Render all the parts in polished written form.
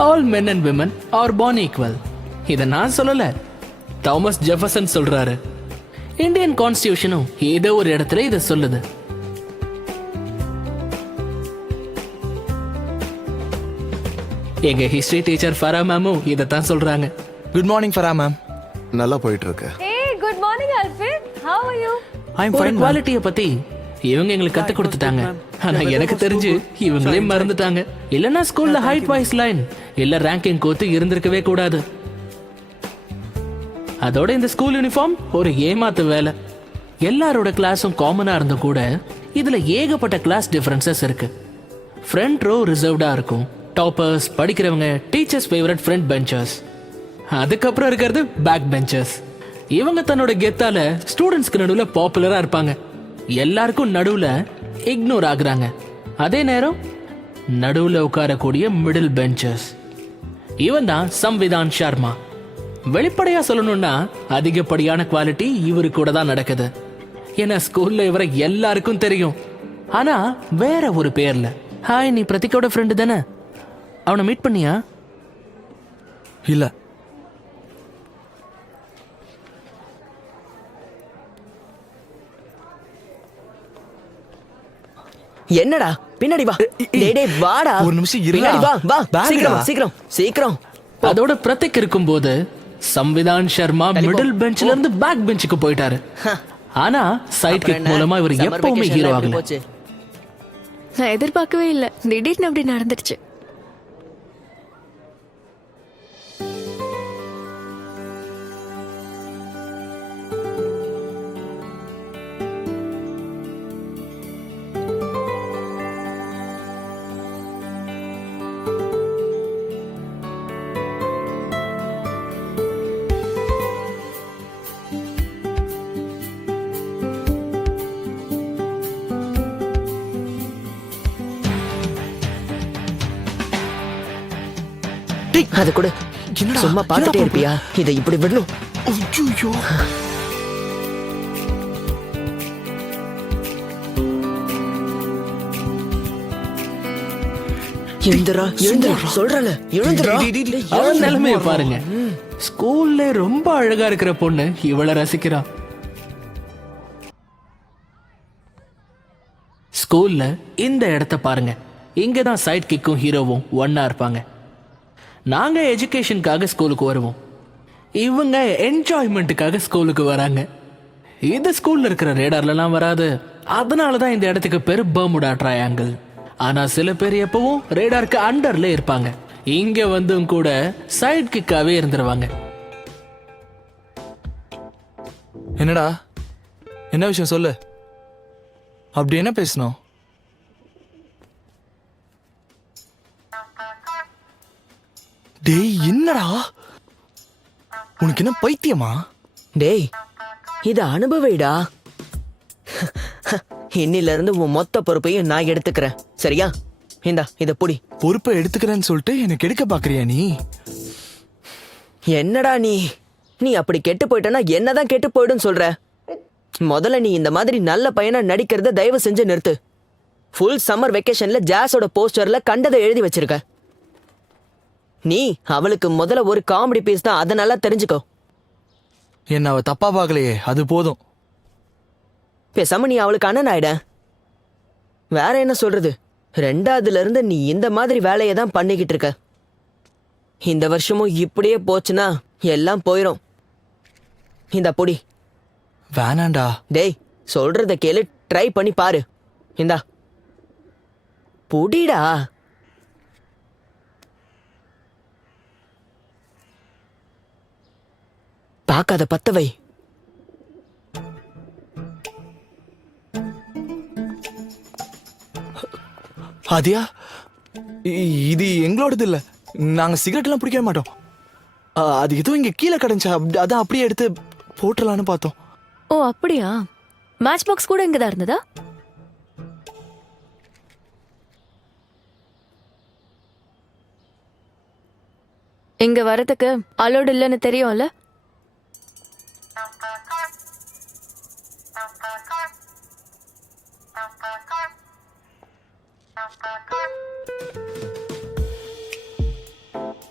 All men and women are born equal. இத நான் சொல்லல, தாமஸ் ஜெஃபர்சன் சொல்றாரு. இந்தியன் கான்ஸ்டிடியூஷனும் ஏதோ ஒரு இடத்துல இத சொல்லுது. எங்க ஹிஸ்டரி டீச்சர் ஃபரா மேமும் இதத்தான் சொல்றாங்க. Good morning Farah ma'am. நல்லா போயிட்டு இருக்கு. Hey, good morning Alfred. How are you? I'm ஒரு fine. குவாலிட்டிய பத்தி இவங்க எங்களுக்கு கத்து கொடுத்துட்டாங்க. ஆனா எனக்கு தெரிஞ்சு இவங்களே மறந்துட்டாங்க. இல்லனா ஸ்கூல்ல ஹைட் வைஸ் லைன் இல்ல ரேங்கிங் கோத்து இருந்திருக்கவே கூடாது. அதோட இந்த ஸ்கூல் யூனிஃபார்ம் ஒரு ஏமாத்து வேலை. எல்லாரோட கிளாஸும் காமனா இருந்த கூட இதுல ஏகப்பட்ட கிளாஸ் டிஃபரன்சஸ் இருக்கு. ஃப்ரண்ட் ரோ ரிசர்வ்டா இருக்கும். டாப்பர்ஸ், படிக்கிறவங்க, டீச்சர்ஸ் ஃபேவரட் ஃப்ரண்ட் பெஞ்சர்ஸ். அதுக்கப்புறம் இருக்கிறது பேக் பெஞ்சர்ஸ். இவங்க தன்னோட கெத்தால ஸ்டூடெண்ட்ஸ்க்கு நடுவுல பாப்புலரா இருப்பாங்க. எல்லாருக்கும் நடுவுல இக்னோர் ஆகுறாங்க. அதே நேரம் நடுவுல உட்காரக்கூடிய மிடில் பெஞ்சர்ஸ். இவன் தான் சம்விதான் சர்மா. வெளிப்படையா சொல்லணும்னா அதிகப்படியான குவாலிட்டி இவரு கூட தான் நடக்குது. ஏன்னா ஸ்கூல்ல இவரை எல்லாருக்கும் தெரியும். ஆனா வேற ஒரு பேர்ல. ஹாய், நீ பிரதீக்கோட ஃப்ரெண்டு தானே? அவனை மீட் பண்ணியா? இல்ல. என்னடா பின்னாடி வா. டேய் டேய் வாடா. ஒரு நிமிஷம் இரு. பின்னாடி வா வா. Bag சீக்கிரம் டா. சீக்கிரம் சீக்கிரம். அதோட பிரதீக் இருக்கும்போது சம்விதான் சர்மா மிடில் பெஞ்ச்ல இருந்து பேக் பெஞ்சுக்கு போயிட்டாரு. ஆனா சைட் கிக் மூலமா இவர் எப்பவுமே ஹீரோ ஆகல. நான் எதிர்பார்க்கவே இல்ல, திடீர்னு அப்படி நடந்துருச்சு. அது கூட சும்மா பார்த்துட்டே இருப்பியா? இதை இப்படி விடணும். ஐயோ. எழுந்துரா எழுந்துரா சொல்றல எழுந்துரா. அவன் நிலைமைய பாருங்க. ஸ்கூல்ல ரொம்ப அழகா இருக்கிற பொண்ணு இவளை ரசிக்கிறா. ஸ்கூல்ல இந்த இடத்த பாருங்க. இங்கதான் சைட் கிக்கும் ஹீரோவும் ஒன்னா இருப்பாங்க. நாங்க எஜுகேஷனுக்காக ஸ்கூலுக்கு வருவோம். இவங்க என்ஜாய்மெண்ட்டுக்காக ஸ்கூலுக்கு வராங்க. இது ஸ்கூல்ல இருக்கிற ரேடார்லாம் வராது. அதனாலதான் இந்த இடத்துக்கு பேரு பர்முடா ட்ரையாங்கிள். ஆனா சில பேர் எப்பவும் ரேடாருக்கு அண்டர்ல இருப்பாங்க. இங்க வந்தும் கூட சைட் கிக்காவே இருந்துருவாங்க. என்னடா, என்ன விஷயம் சொல்லு. அப்படி என்ன பேசணும்? டேய் என்னடா, உனக்கு என்ன பைத்தியமா? டேய் இது அனுபவிடா. இன்னில இருந்து உன் மொத்த பொறுப்பையும் நான் எடுத்துக்கிறேன், சரியா? இந்தா இத புடி. பொறுப்பை எடுத்துக்கிறேன்னு சொல்லிட்டு எனக்கு எடுக்க பாக்குறியா நீ? என்னடா நீ அப்படி கெட்டு போயிட்டனா என்னதான் கெட்டு போயிடும் சொல்ற? முதல்ல நீ இந்த மாதிரி நல்ல பையனா நடிக்கிறத தயவு செஞ்சு நிறுத்து. ஃபுல் சம்மர் வெக்கேஷன்ல ஜாஸோட போஸ்டர்ல கண்டதை எழுதி வச்சிருக்க. நீ அவளுக்கு முதல்ல ஒரு காமெடி பீஸ் தான், அதை நல்லா தெரிஞ்சுக்கோ. என்ன அவ தப்பா பார்க்கலையே, அது போதும். பேசாம நீ அவளுக்கு அண்ணன் ஆயிட. வேற என்ன சொல்றது? 2வதுல இருந்து நீ இந்த மாதிரி வேலையை தான் பண்ணிக்கிட்டு இருக்க. இந்த வருஷமும் இப்படியே போச்சுன்னா எல்லாம் போயிரும். இந்த பொடி. வேணாண்டா. டேய் சொல்றத கேளு, ட்ரை பண்ணி பாரு. இந்தா புடிடா. பார்க்காத பத்தவை. அதியா, இது எங்களோடது இல்ல. நாங்க சிகரெட் எல்லாம் பிடிக்க மாட்டோம். அது ஏதோ இங்க கீழே கிடந்துச்சா, அதான் அப்படியே எடுத்து போட்டுடலான்னு பார்த்தோம். ஓ அப்படியா? மேட்ச் பாக்ஸ் கூட இங்கதான் இருந்ததா? இங்க வரதுக்கு அலோடு இல்லைன்னு தெரியும்ல?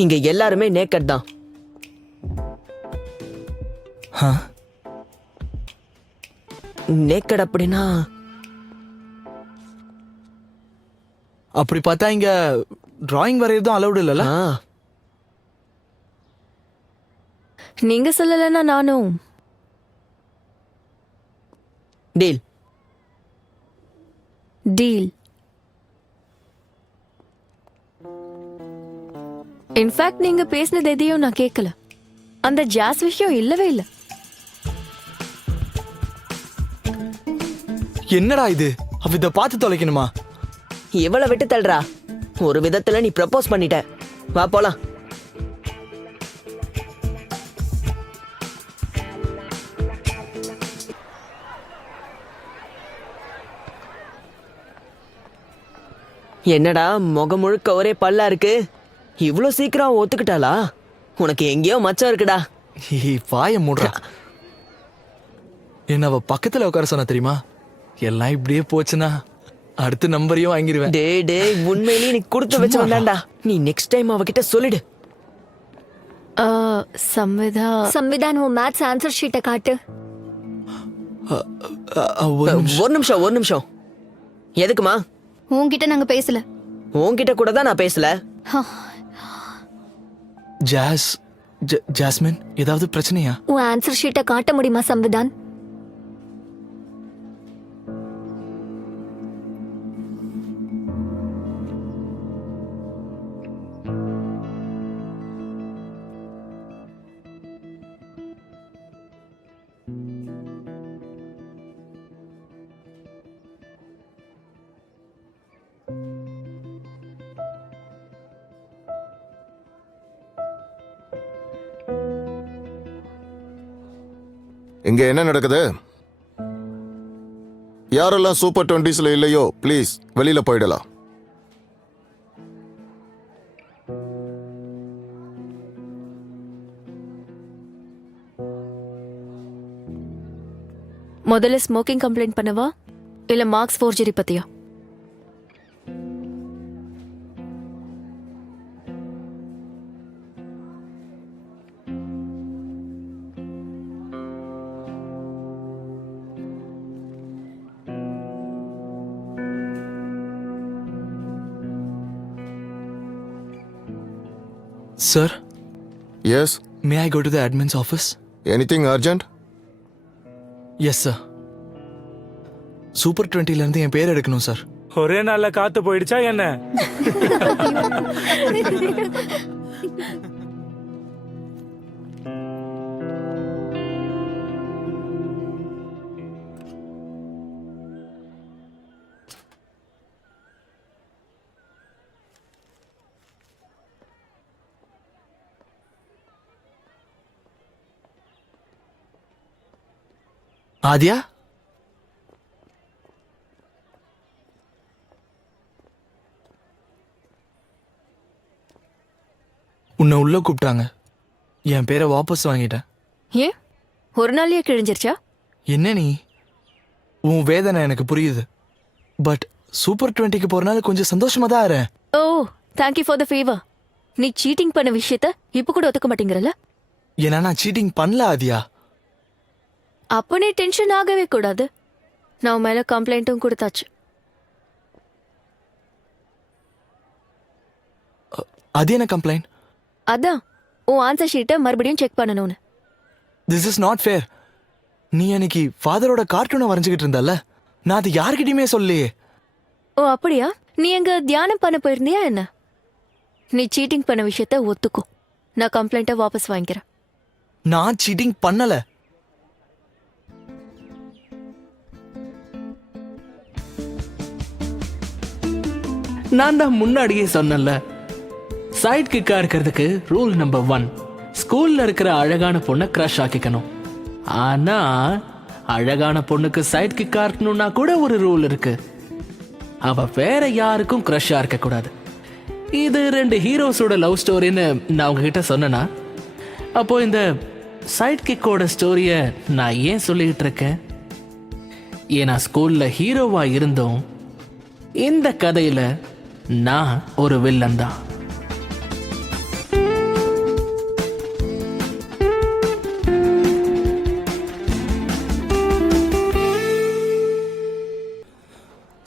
இங்க எல்லாருமே நேக்கட் தான். நேக்கட் அப்படின்னா அப்படி பார்த்தா இங்க டிராயிங் வரையறதும் அலௌடு இல்லைல்ல? நீங்க சொல்லலைன்னா நானும். டீல். டீல். இன்ஃபேக்ட் நீங்க பேசினது எதையும் நான் கேட்கல. அந்த ஜாஸ் விஷயம் இல்லவே இல்லை. என்னடா இது? அவ இத பார்த்து தொலைக்கணுமா? இவளை விட்டு தள்ளுறா. ஒரு விதத்துல நீ ப்ரப்போஸ் பண்ணிட்ட. வா போலாம். என்னடா முகம் முழுக்க ஒரே பல்லா இருக்கு. இவ்ளோ சீக்கிரம் ஒத்துக்கிட்டாளா? உனக்கு எங்கேயோ மச்சம் இருக்குடா. பாய மூடுறா. என்ன அவ பக்கத்துல உட்கார சொன்னா தெரியுமா? எல்லாம் இப்படியே போச்சுன்னா அடுத்த நம்பரையும் வாங்கிடுவேன். டே உண்மையிலேயே நீ கொடுத்து வச்சு வந்தாண்டா. நீ நெக்ஸ்ட் டைம் அவகிட்ட சொல்லிடு. சம்விதான் உன் மேத்ஸ் ஆன்சர் ஷீட்டை காட்டு. ஒரு நிமிஷம். எதுக்குமா? உன்கிட்ட நாங்க பேசல. உன்கிட்ட கூட தான் நான் பேசல. ஜாஸ்மின், ஏதாவது பிரச்சனையா? உன் ஆன்சர் ஷீட்டை காட்ட முடியுமா சம்விதான்? இங்க என்ன நடக்குது? யாரெல்லாம் சூப்பர் 20ஸ்ல இல்லையோ ப்ளீஸ் வெளியில போயிடலாம். முதல்ல ஸ்மோக்கிங் கம்ப்ளைண்ட் பண்ணவா இல்ல மார்க்ஸ் ஃபோர்ஜரி பத்தியா? Sir, Yes, may I go to the admin's office? anything urgent? Yes, sir. Super 20ல இருந்து என் பேர் எடுக்கணும் சார். ஒரே நாள்ல காத்து போயிடுச்சா என்ன? ஆதியா, உன்னை உள்ள கூப்பிட்டாங்க. என் பேரை வாபஸ் வாங்கிட்டேன். ஏன் ஒரு நாள்லயே கிழிஞ்சிருச்சா? என்ன நீ? உன் வேதனை எனக்கு புரியுது. பட் சூப்பர் 20க்கு போறனால கொஞ்சம் சந்தோஷமா தான் இருக்கேன். ஓ, தேங்க்யூ ஃபார் த ஃபேவர். நீ சீட்டிங் பண்ண விஷயத்த இப்ப கூட ஒத்துக்க மாட்டேங்கிறல? ஏன்னா நான் சீட்டிங் பண்ணல ஆதியா. அப்ப நீ டென்ஷன் ஆகவே கூடாது. நான் உன் மேல கம்ப்ளைண்ட்டும் கொடுத்தாச்சு. அது என்ன கம்ப்ளைண்ட்? அதான் உன் ஆன்சர் ஷீட்டை மறுபடியும் செக் பண்ணணும்னு. This is not fair. நீ அன்னைக்கு ஃபாதரோட கார்ட்டூனை வரைஞ்சுக்கிட்டு இருந்தல்ல, நான் அது யார்கிட்டயுமே சொல்லலையே. ஓ அப்படியா? நீ எங்க தியானம் பண்ண போயிருந்தியா என்ன? நீ சீட்டிங் பண்ண விஷயத்த ஒத்துக்கோ. நான் கம்ப்ளைண்ட்டை வாபஸ் வாங்கிக்கிறேன். நான் சீட்டிங் பண்ணல. நான் தான் முன்னாடியே சொன்னேன்ல, சைட் கிக்கா இருக்கிறதுக்கு ரூல் நம்பர் 1, ஸ்கூல்ல இருக்கிற அழகான பொண்ணை கிரஷ் ஆக்கிக்கணும். ஆனா அழகான பொண்ணுக்கு சைட் கிக்கா இருக்கணும்னா கூட ஒரு ரூல் இருக்கு. அவ வேற யாருக்கும் கிரஷ்ஷா இருக்க கூடாது. இது 2 ஹீரோஸோட லவ் ஸ்டோரின்னு நான் உங்ககிட்ட சொன்னேனா? அப்போ இந்த சைட் கிக்கோட ஸ்டோரிய நான் ஏன் சொல்லிட்டு இருக்கேன்? ஏன்னா ஸ்கூல்ல ஹீரோவா இருந்தோம், இந்த கதையில நான் ஒரு வில்லன் தான்.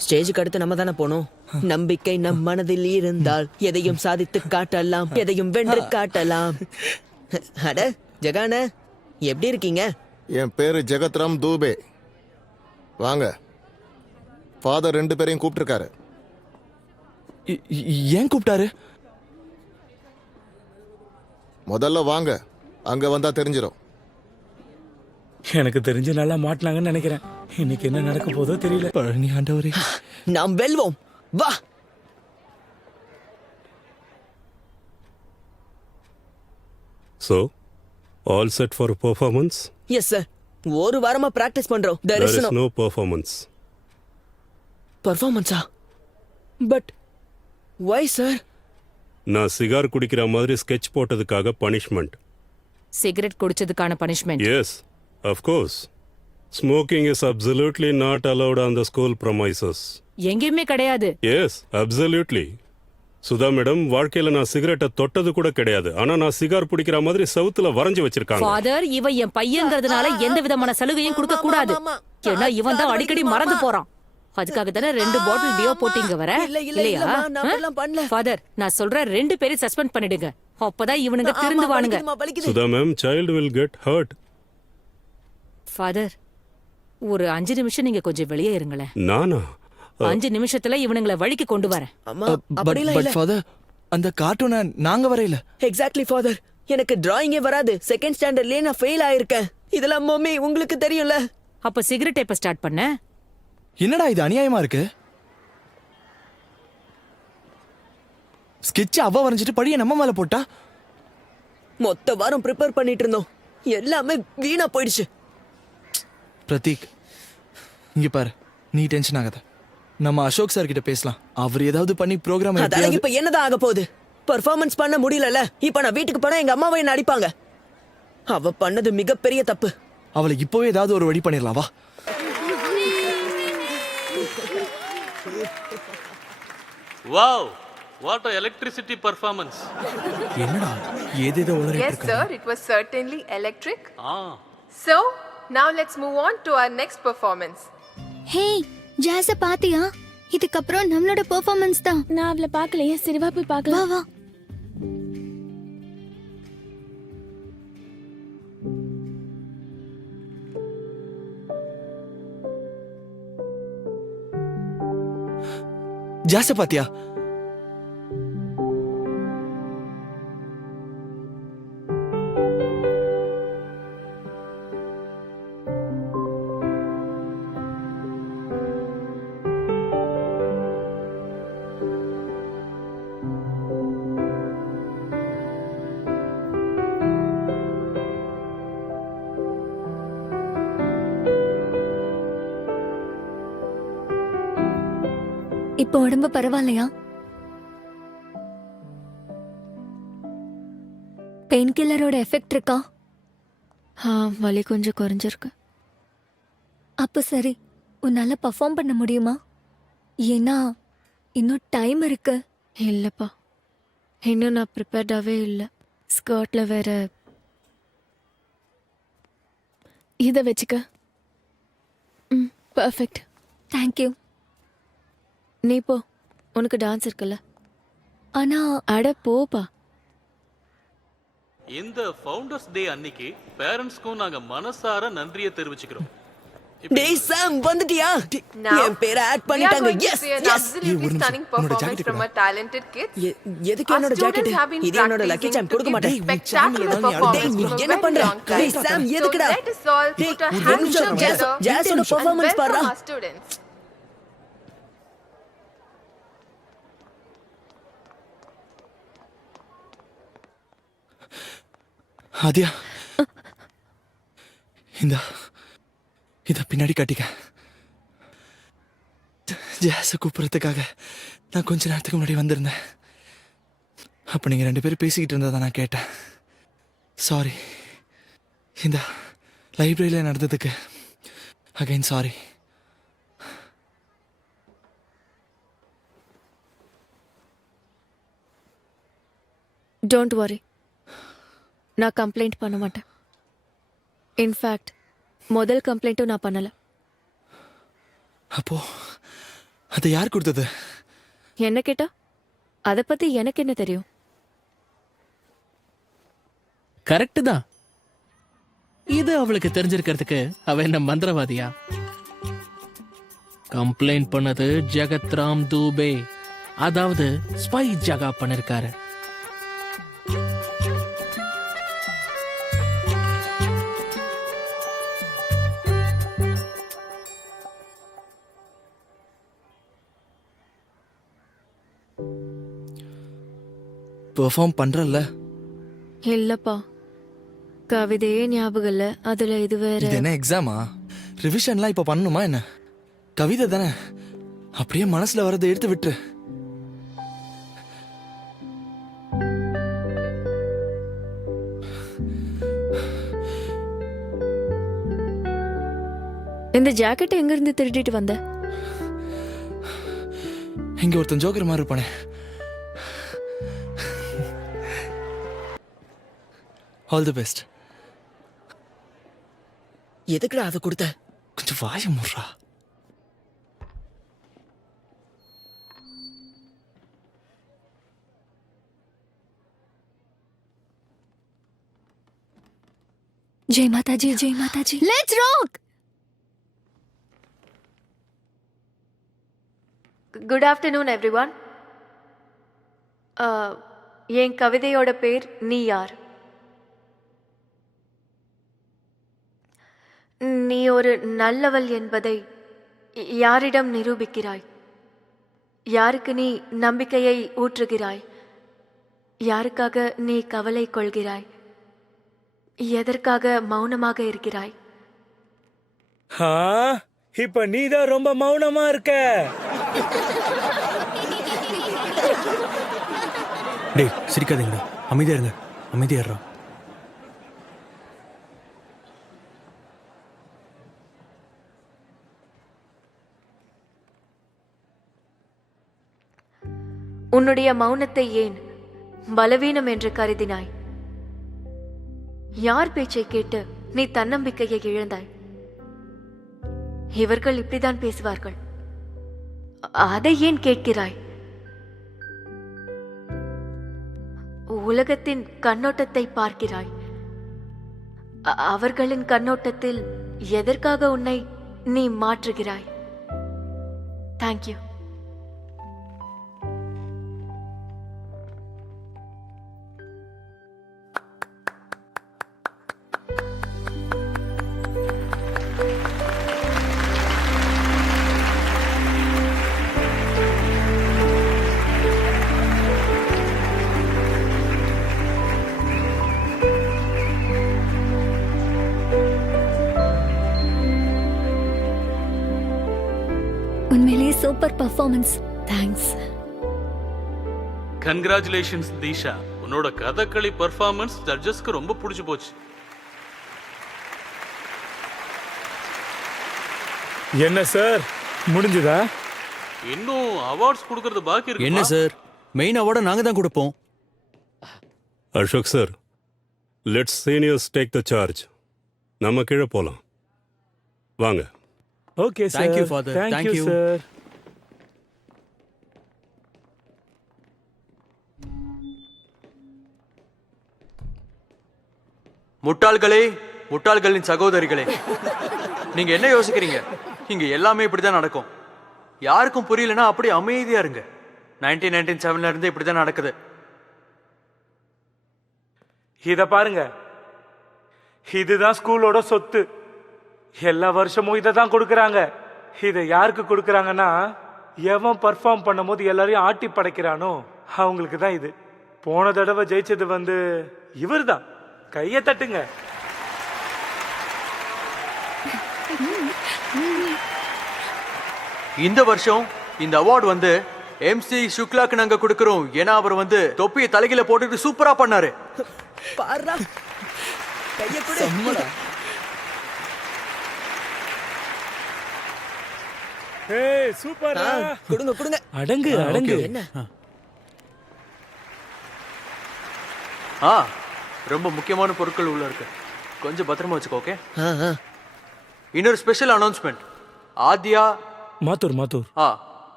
ஸ்டேஜுக்கு அடுத்து நம்ம தானே போனோம். நம்பிக்கை நம் மனதில் இருந்தால் எதையும் சாதித்து காட்டலாம், எதையும் வென்று காட்டலாம். அட ஜெகான, எப்படி இருக்கீங்க? என் பேரு ஜெகத்ராம் தூபே. வாங்க. ஃபாதர் 2 பேரையும் கூப்பிட்டுருக்காரு. ஏன் கூப்பிட்டாரு? முதல்ல வாங்க, அங்க வந்தா தெரிஞ்சிடும். எனக்கு தெரிஞ்சு நல்லா மாட்டினாங்கன்னு நினைக்கிறேன். இன்னைக்கு என்ன நடக்க போதோ தெரியல. பழனி ஆண்டவரே, நாம் வெல்வோம். வா. So, all set for performance? Yes sir. ஒரு வாரமா பிராக்டிஸ் பண்றோம். There There is is no no performance. performance. But why sir? நான் சிகார் குடிக்கிற மாதிரி sketch போட்டதுக்காக punishment. Cigarette குடிச்சதுக்கான punishment. Yes, of course. Smoking is absolutely not allowed on the school premises. எங்கேயுமே கிடையாது. Yes, absolutely. Sudha madam, வாழ்க்கையில நான் சிகரெட்டை தொட்டது கூட கிடையாது. ஆனா நான் சிகார் பிடிக்கிற மாதிரி செவுத்துல வரைஞ்சு வச்சிருக்காங்க. ஃபாதர், இவன் என் பையங்கிறதுனால எந்த விதமான சலுகையும் கொடுக்க கூடாது. ஏன்னா இவன் தான் அடிக்கடி மறந்து போறான். அதுக்காக தானே 2 பாட்டில் டியோ போட்டிங்க வர இல்லையா? நான் அப்படிலாம் பண்ணல. ஃபாதர், நான் சொல்றேன் 2 பேரையும் சஸ்பெண்ட் பண்ணிடுங்க. அப்பதான் இவனுங்க திருந்துவானுங்க. Sudha ma'am, child will get hurt. Father, ஒரு 5 நிமிஷம் நீங்க கொஞ்சம் வெளியே இருங்களேன். நானா? 5 நிமிஷத்துல இவனுங்களை வழிக்கு கொண்டு வரேன். அம்மா, பட் அப்படிலாம் இல்ல. ஃபாதர், அந்த கார்ட்டூனை நாங்க வரையில. Exactly father. எனக்கு டிராயிங்கே வராது. செகண்ட் ஸ்டாண்டர்ட்லயே நான் ஃபெயில் ஆயிருக்கேன். இதெல்லாம் மம்மி உங்களுக்கு தெரியும்ல. அப்ப சிகரெட் எப்ப ஸ்டார்ட் பண்ண? என்னடா இது அநியாயமா இருக்கு? ஸ்கெட்ச் அவ வரைஞ்சிட்டு பழிய நம்ம மேல போட்டா. மொத்த வாரம் ப்ரிப்பேர் பண்ணிட்டு இருந்தோம். எல்லாமே வீணா போயிடுச்சு. பிரதீக், இங்க பாரு, நீ டென்ஷன் ஆகாத. நம்ம அசோக் சார் கிட்ட பேசலாம். அவர் ஏதாவது பண்ணி ப்ரோக்ராம் அதால இப்ப என்னதான் ஆக போகுது? பெர்ஃபார்மன்ஸ் பண்ண முடியலல. இப்ப நான் வீட்டுக்கு போனா எங்க அம்மாவை என்ன அடிப்பாங்க. அவ பண்ணது மிகப்பெரிய தப்பு. அவளை இப்போவே ஏதாவது ஒரு வழி பண்ணிடலாம். வா. Wow, what a electricity performance. என்னடா ஏதேதோ உளறிட்டு Yes, இருக்க. sir, it was certainly electric. Ah, So, now let's move on to our next performance. ஹே, ஜாஸ பாத்தியா? இதுக்கப்புறம் நம்மளோட பெர்ஃபார்மன்ஸ் தான். நான் அவளை பார்க்கலையே. சரி வா போய் பார்க்கலாம். வா வா. ஜாஸ பாத்தியா? இப்போ உடம்பு பரவாயில்லையா? பெயின் கில்லரோட எஃபெக்ட் இருக்கா? வலி கொஞ்சம் குறைஞ்சிருக்கு. அப்ப சரி, உன்னால பர்ஃபார்ம் பண்ண முடியுமா? ஏன்னா இன்னும் டைம் இருக்கு. இல்லைப்பா, இன்னும் நான் ப்ரிப்பேர்டாகவே இல்லை. ஸ்கர்ட்டில் வேற. இதை வச்சுக்க. பர்ஃபெக்ட். தேங்க்யூ. நீ போ, உனக்கு டான்ஸ் இருக்குல்ல. ஆனா அட போப்பா. இந்த ஃபவுண்டர்ஸ் டே அன்னைக்கு பேரண்ட்ஸ்க்கும் நாங்க மனசார நன்றியை தெரிவிச்சுக்கிறோம். டேய் சாம், வந்துட்டியா? Now, என் பேரை ஆட் we are பண்ணிட்டாங்க. going to S see an S. absolutely stunning performance from our talented kids. எதுக்கு Our என்னோட students ஜாக்கெட்? have been இது என்னோட லக்கி practicing சாம், to கொடுக்க give மாட்டேன். spectacular டேய், performance நீ for a என்ன very பண்ற? long time. டேய் சாம், So எதுக்குடா? let us all டேய், put our ஒரு hands நிமிஷம். together ஜாஸோட and performance welcome para. our students. ஆதியா, இந்த இத பின்னாடி காட்டிக்க. ஜாஸ கூப்பிடுறதுக்காக நான் கொஞ்ச நேரத்துக்கு முன்னாடி வந்திருந்தேன். அப்ப நீங்க 2 பேரும் பேசிக்கிட்டு இருந்ததை நான் கேட்டேன். சாரி. இந்த லைப்ரரியில நடந்ததுக்கு அகைன் சாரி. டோன்ட் வரி, நான் கம்ப்ளைண்ட் பண்ண மாட்டேன். இன்ஃபேக்ட் முதல் கம்ப்ளைண்ட்டும் நான் பண்ணல. அப்போ அது யார் கொடுத்தது? என்ன கேட்டா அதை பத்தி எனக்கு என்ன தெரியும்? கரெக்ட் தான். இது அவளுக்கு தெரிஞ்சிருக்கிறதுக்கு அவ என்ன மந்திரவாதியா? கம்ப்ளைண்ட் பண்ணது ஜெகத்ராம் தூபே, அதாவது ஸ்பை ஜகா பண்ணிருக்காரு. பெர்ஃபார்ம் பண்றல்ல? இல்லப்பா, கவிதையே ஞாபகம் இல்ல, அதுல இது வேற. இது என்ன எக்ஸாமா? ரிவிஷன்லாம் இப்ப பண்ணணுமா என்ன? கவிதை தானே, அப்படியே மனசுல வரதை எடுத்து விட்டுரு. இந்த ஜாக்கெட் எங்க இருந்து திருடிட்டு வந்த? இங்க ஒருத்தன் ஜோக்கர் மாதிரி இருப்பானே. All the best. எதுக்குடா அதை கொடுத்த? கொஞ்சம் வாய முடுறா. जय माता जी, जय माता जी. Let's rock. Good afternoon everyone. என் கவிதையோட பேர் நீ யார். நீ ஒரு நல்லவள் என்பதை யாரிடம் நிரூபிக்கிறாய்? யாருக்கு நீ நம்பிக்கையை ஊற்றுகிறாய்? யாருக்காக நீ கவலை கொள்கிறாய்? எதற்காக மௌனமாக இருக்கிறாய்? இப்ப நீதான் ரொம்ப மௌனமா இருக்க. டேய் சிரிக்காதீங்கடா, அமைதியா இருங்க, அமைதியா இருடா. உன்னுடைய மௌனத்தை ஏன் பலவீனம் என்று கருதினாய்? யார் பேச்சை கேட்டு நீ தன்னம்பிக்கையை இழந்தாய்? இவர்கள் இப்படிதான் பேசுவார்கள், அதை ஏன் கேட்கிறாய்? உலகத்தின் கண்ணோட்டத்தை பார்க்கிறாய். அவர்களின் கண்ணோட்டத்தில் எதற்காக உன்னை நீ மாற்றுகிறாய்? தேங்க்யூ. உண்மையிலேயே super performance. Thanks. Congratulations Disha, உன்னோட கதகளி பெர்ஃபார்மன்ஸ் ஜட்ஜஸ்க்கு ரொம்ப பிடிச்சு போச்சு. என்ன சார், முடிஞ்சதா? இன்னும் அவார்ட்ஸ் கொடுக்கறது பாக்கி இருக்கு. என்ன சார், மெயின் அவார்டை நாங்க தான் கொடுப்போம். Ashok sir, let's seniors take the charge. நம்ம கீழே போலாம் வாங்க. Okay sir. Thank you, Father. Thank you Thank you. Sir. முட்டாள்களே, முட்டாள்களின் சகோதரிகளே, நீங்க என்ன யோசிக்கிறீங்க? இங்க எல்லாமே இப்படிதான் நடக்கும். யாருக்கும் புரியலன்னா அப்படி அமைதியா இருங்க. 1997ல இருந்து இப்படிதான் நடக்குது. இத பாருங்க, இதுதான் ஸ்கூலோட சொத்து. எல்லா வருஷமும் இதை தான் கொடுக்கறாங்க. இதை யாருக்கு கொடுக்கறாங்கன்னா, எவன் பர்ஃபார்ம் பண்ணும்போது எல்லாரையும் ஆட்டி படைக்கிறானோ அவங்களுக்கு தான் இது. போன தடவை ஜெயிச்சது இவர் தான். கையை தட்டுங்க. இந்த வருஷம் இந்த அவார்டு MC சுக்லாக்கு நாங்க கொடுக்கிறோம். ஏன்னா அவர் தொப்பியை தலையில போட்டுட்டு சூப்பரா பண்ணாரு. பாருடா, கையை கொடு. ஏய் சூப்பரா. கொடுங்க கொடுங்க. அடங்கு அடங்கு. என்ன? ரொம்ப முக்கியமான பொருட்கள் உள்ள இருக்கு, கொஞ்சம் பத்திரமா வச்சுக்கோ. ஓகே. ஆ, ஆ. இன்னொரு ஸ்பெஷல் அனௌன்ஸ்மெண்ட். ஆத்யா மாத்தூர் மாத்தூர்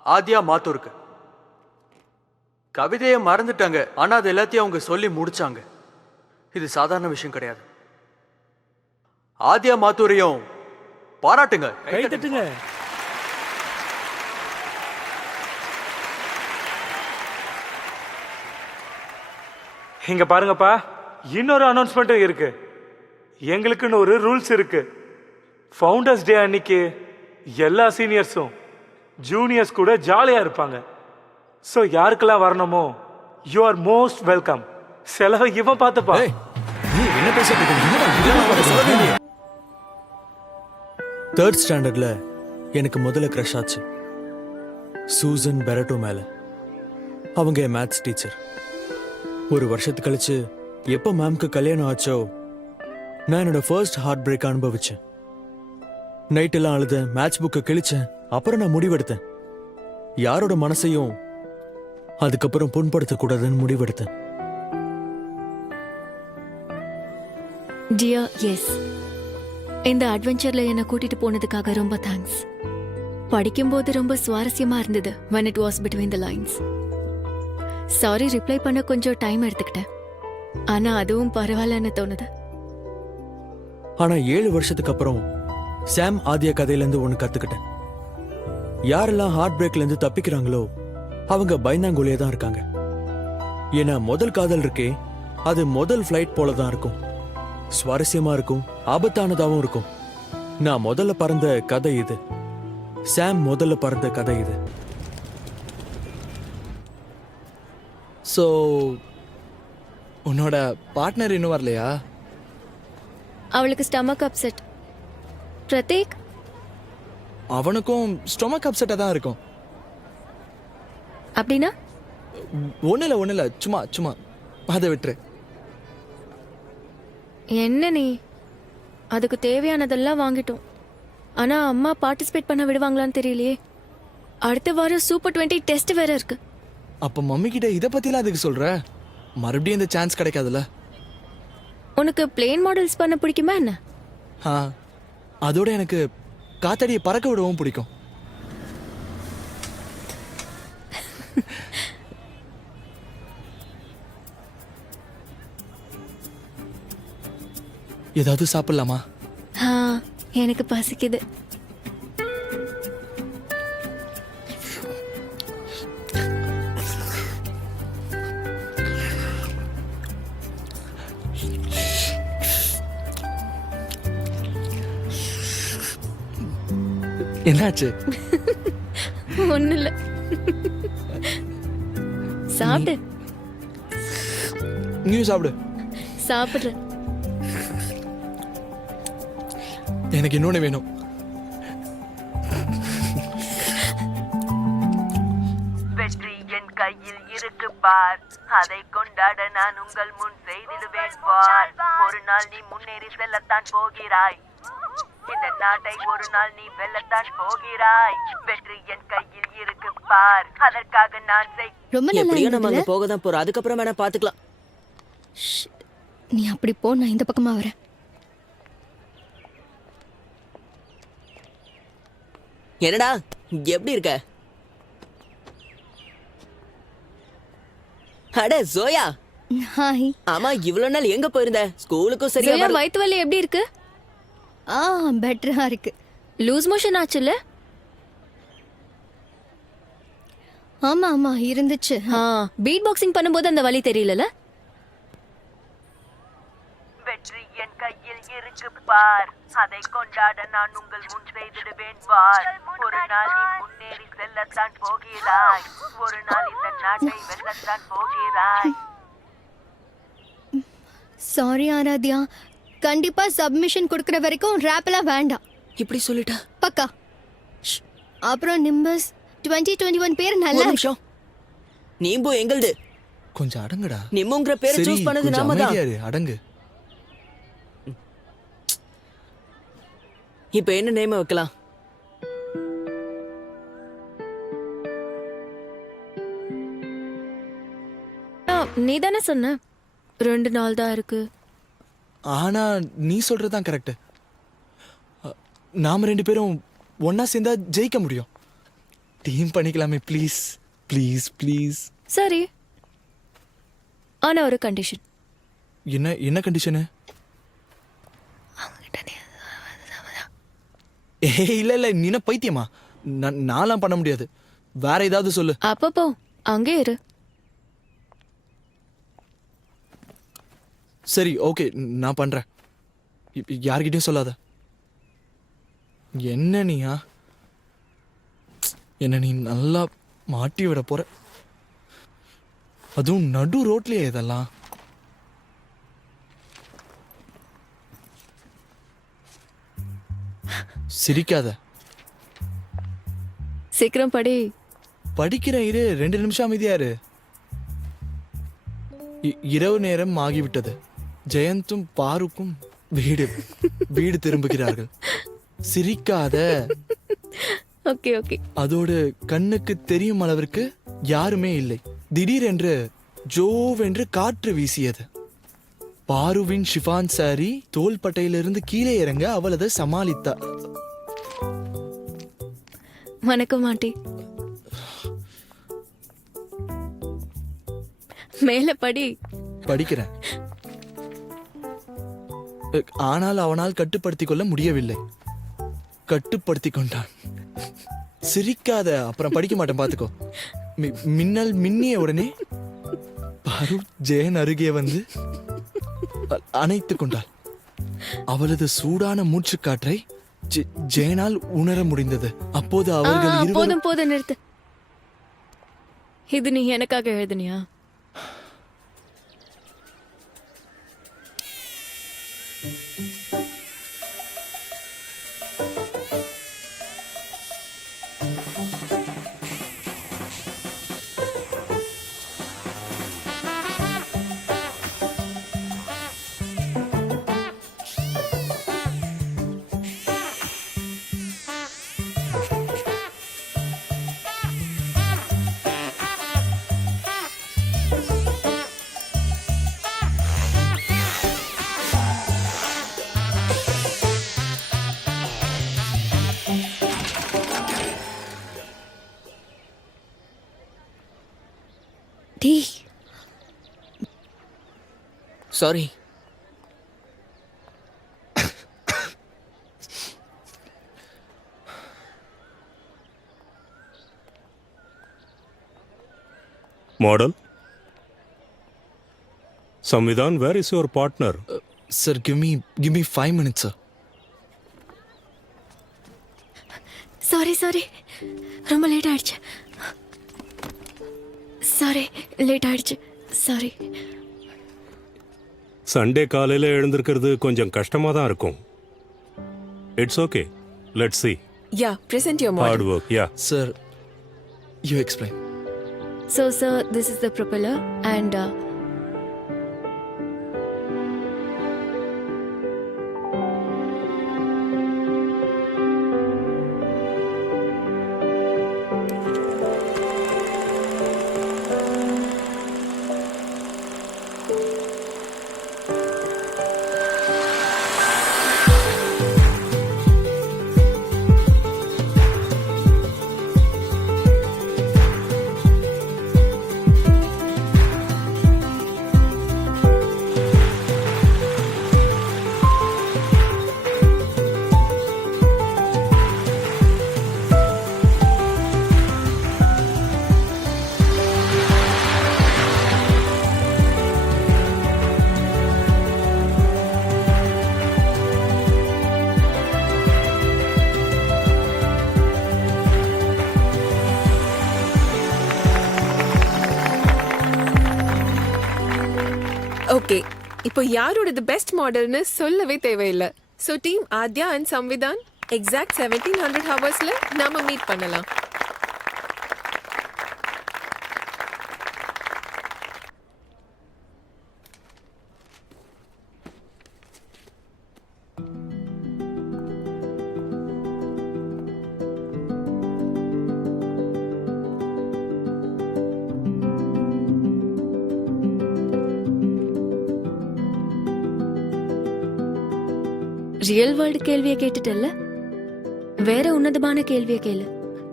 ஆதியா மாத்தூருக்கு. கவிதையை மறந்துட்டாங்க, ஆனா அது எல்லாத்தையும் அவங்க சொல்லி முடிச்சாங்க. இது சாதாரண விஷயம் கிடையாது. ஆதியா மாத்தூரையும் பாராட்டுங்க. கை தட்டுங்க. இங்க பாருங்கப்பா, இன்னொரு அனௌன்ஸ்மெண்ட்டும் இருக்கு. எங்களுக்குன்னு ஒரு ரூல்ஸ் இருக்கு. ஃபவுண்டர்ஸ் டே அன்னைக்கு எல்லா சீனியர்ஸும் ஜூனியர்ஸ் கூட ஜாலியா இருப்பாங்க. ஸோ யாருக்கெல்லாம் வரணுமோ யூ ஆர் மோஸ்ட் வெல்கம். செலவை இவன் பார்த்துப்பா. நீ என்ன பேசிட்டு இருக்க? தேர்ட் ஸ்டாண்டர்ட்ல எனக்கு முதல்ல க்ரஷ் ஆச்சு. சூசன் பெரட்டோ மேல. அவங்க என் மேத்ஸ் டீச்சர். ஒரு வருஷத்து கழிச்சு எப்போ மேம்க்கு கல்யாணம் ஆச்சோ நான் என்னோட ஃபர்ஸ்ட் ஹார்ட் பிரேக் அனுபவிச்சேன். நைட் எல்லாம் அழுதேன், மேட்ச் புக்கை கிழிச்சேன். அப்புறம் நான் முடிவெடுத்தேன், யாரோட மனசையும் அதுக்கப்புறம் புண்படுத்தக்கூடாதுன்னு முடிவெடுத்தேன். டியர் எஸ், இந்த அட்வென்ச்சர்ல என்னை கூட்டிட்டு போனதுக்காக ரொம்ப தேங்க்ஸ். படிக்கும்போது ரொம்ப சுவாரஸ்யமா இருந்தது. when it was between the lines. Sorry, reply பண்ண கொஞ்சம் டைம் எடுத்துக்கிட்டேன். ஆனா அதுவும் பரவாயில்லன்னு தோணுது. ஆனா 7 வருஷத்துக்கு அப்புறம் சாம் ஆதியா கதையில இருந்து ஒண்ணு கத்துக்கிட்டேன். யாரெல்லாம் ஹார்ட் பிரேக்ல இருந்து தப்பிக்கிறாங்களோ அவங்க பயந்தாங்கோலியே தான் இருக்காங்க. ஏன்னா முதல் காதல் இருக்கே, அது முதல் ஃபிளைட் போல தான் இருக்கும். சுவாரஸ்யமா இருக்கும், ஆபத்தானதாவும் இருக்கும். நான் முதல்ல பறந்த கதை இது. சாம் முதல்ல பறந்த கதை இது. ஸோ உன்னோட பார்ட்னர் இன்னும் வரலையா? அவளுக்கு ஸ்டமக் அப்செட். பிரதீக், அவனுக்கும் ஸ்டொமக் அப்செட்டாக தான் இருக்கும். அப்படின்னா ஒன்றும் இல்லை, சும்மா சும்மா அதை விட்டுரு. என்ன நீ? அதுக்கு தேவையானதெல்லாம் வாங்கிட்டோம். ஆனா அம்மா பார்ட்டிசிபேட் பண்ண விடுவாங்களான்னு தெரியலையே. அடுத்த வாரம் சூப்பர் 20 டெஸ்ட் வேற இருக்கு. அப்போ மம்மி கிட்ட இதை பற்றிலாம் அதுக்கு சொல்கிற? மறுபடியும் இந்த சான்ஸ் கிடைக்காதுல்ல. உனக்கு பிளேன் மாடல்ஸ் பண்ண பிடிக்குமா என்ன? ஆ, அதோட எனக்கு காத்தடியை பறக்க விடவும் பிடிக்கும். ஏதாவது சாப்பிடலாமா? எனக்கு பசிக்குது. என்னாச்சு? ஒண்ணு இல்ல, சாப்பிடு. நீ சாப்பிடு. சாப்பிடுறேன். எனக்கு இன்னொன்னு வேணும். வெற்றி என் கையில் இருக்கு பார், அதை கொண்டாட நான் உங்கள் முன் செய்திடுவேன் பார். ஒரு நாள் நீ முன்னேறி செல்லத்தான் போகிறாய், இந்த நாட்டை ஒரு நாள் நீ வெல்லத்தான் போகிறாய். வெற்றி என் கையில் இருக்கு பார், அதற்காக நான் ரொம்ப நல்லா எப்படியும் நம்ம அங்க இருந்ததுல? போக தான் போறோம், அதுக்கப்புறம் வேணா பாத்துக்கலாம். நீ அப்படி போ, நான் இந்த பக்கமா வரேன். என்னடா எப்படி இருக்க? அட ஜோயா. ஹாய். ஆமா, இவ்வளவு நாள் எங்க போயிருந்த? ஸ்கூலுக்கும் சரியா ஜெயா, வரல. வயித்து வலி எப்படி இருக்கு? பெட்டரா இருக்கு. Loose motion ஆச்சுல்ல? ஆமா ஆமா இருந்துச்சு. பீட் பாக்ஸிங் பண்ணும்போது அந்த வலி தெரியலல? வெற்றி என் கையில் இருக்கு பார், அதை கொண்டாட நான் உங்கள் முன் செய்திடுவேன் பார். ஒரு நாள் நீ முன்னேறி செல்லத்தான் போகிறாய், ஒரு நாள் இந்த நாட்டை வெல்லத்தான் போகிறாய். சாரி ஆராத்யா, கண்டிப்பா சப்மிஷன் கொடுக்கற வரைக்கும் ரேப்லாம் வேண்டாம். இப்படி சொல்லிட்டா பக்கா. அப்புறம் நிம்பஸ் 2021 பேர் நல்லா ஒரு நிமிஷம். நீம்பு எங்கள்து. கொஞ்சம் அடங்குடா. நிம்முங்கிற பேரை சரி, சூஸ் பண்ணது கொஞ்சம் நாம தான். அமைதியா இரு, அடங்கு. இப்ப என்ன நேம வைக்கலாம்? நீ தானே சொன்ன 2 நாள் தான் இருக்கு. ஆனா நீ சொல்றதுதான் கரெக்ட். நாம 2 பேரும் ஒன்னா சேர்ந்தா ஜெயிக்க முடியும். Team பண்ணிக்கலாமே please please please. சரி, ஆனா ஒரு கண்டிஷன். என்ன என்ன கண்டிஷனு? இல்ல இல்ல, நீ என்ன பைத்தியமா? நான்லாம் பண்ண முடியாது. வேற ஏதாவது சொல்லு. அப்பப்போ அங்கே இரு. சரி ஓகே, நான் பண்றேன். யார்கிட்டயும் சொல்லாத. என்ன நீயா? என்ன நீ நல்லா மாட்டி விட போற. அதுவும் நடு ரோட்லயே இதெல்லாம். சிரிக்காத. சீக்கிரம் படி. படிக்கிற இரு, 2 நிமிஷம் அமைதியா இரு. இரவு நேரம் ஆகிவிட்டது. ஜெயந்தும் பாருக்கும் வீடு திரும்புகிறார்கள். சிரிக்காத. Okay okay. அதோடு கண்ணுக்கு தெரியும் அளவிற்கு யாருமே இல்லை. திடீரென்று ஜோவென்று காற்று வீசியது. பாருவின் ஷிஃபான் சாரி தோள்பட்டையிலிருந்து கீழே இறங்க அவள் அதை சமாளித்தார். வணக்கம் ஆண்டி. மேல படி. படிக்கிறேன். ஆனால் அவனால் கட்டுப்படுத்திக் கொள்ள முடியவில்லை. கட்டுப்படுத்திக் கொண்டான். சிரிக்காத, அப்புறம் படிக்க மாட்டேன் பாத்துக்கோ. மின்னல் மின்னிய உடனே பாரு ஜெயன் அருகே வந்து அணைத்துக் கொண்டாள். அவளது சூடான மூச்சுக்காற்றை ஜெயனால் உணர முடிந்தது. அப்போது அவர்கள் இருவரும் போதும் போதும் நிறுத்து. இது நீ எனக்காக எழுதுனியா? Sorry. Model? Samvidhan, where is your partner? Sir, give me 5 minutes, sir. Sorry ரொம்ப லேட் ஆயிடுச்சு. லேட் ஆயிடுச்சு. சாரி. சண்டே காலையில எழுந்திருக்கிறது கொஞ்சம் கஷ்டமா தான் இருக்கும். It's okay, let's see. Yeah, present your model. Hard work, yeah. Sir, you explain. So sir, this is the propeller and Okay, இப்போ யாரோடது பெஸ்ட் மாடல்னு சொல்லவே தேவையில்லை. So team Adhya and சம்விதான் exact 1700 ஹவர்ஸ்ல நாம மீட் பண்ணலாம். ரியல் வேர்ல்டு கேள்வியை கேட்டுட்டல்ல, வேற உன்னதமான கேள்வியை கேளு.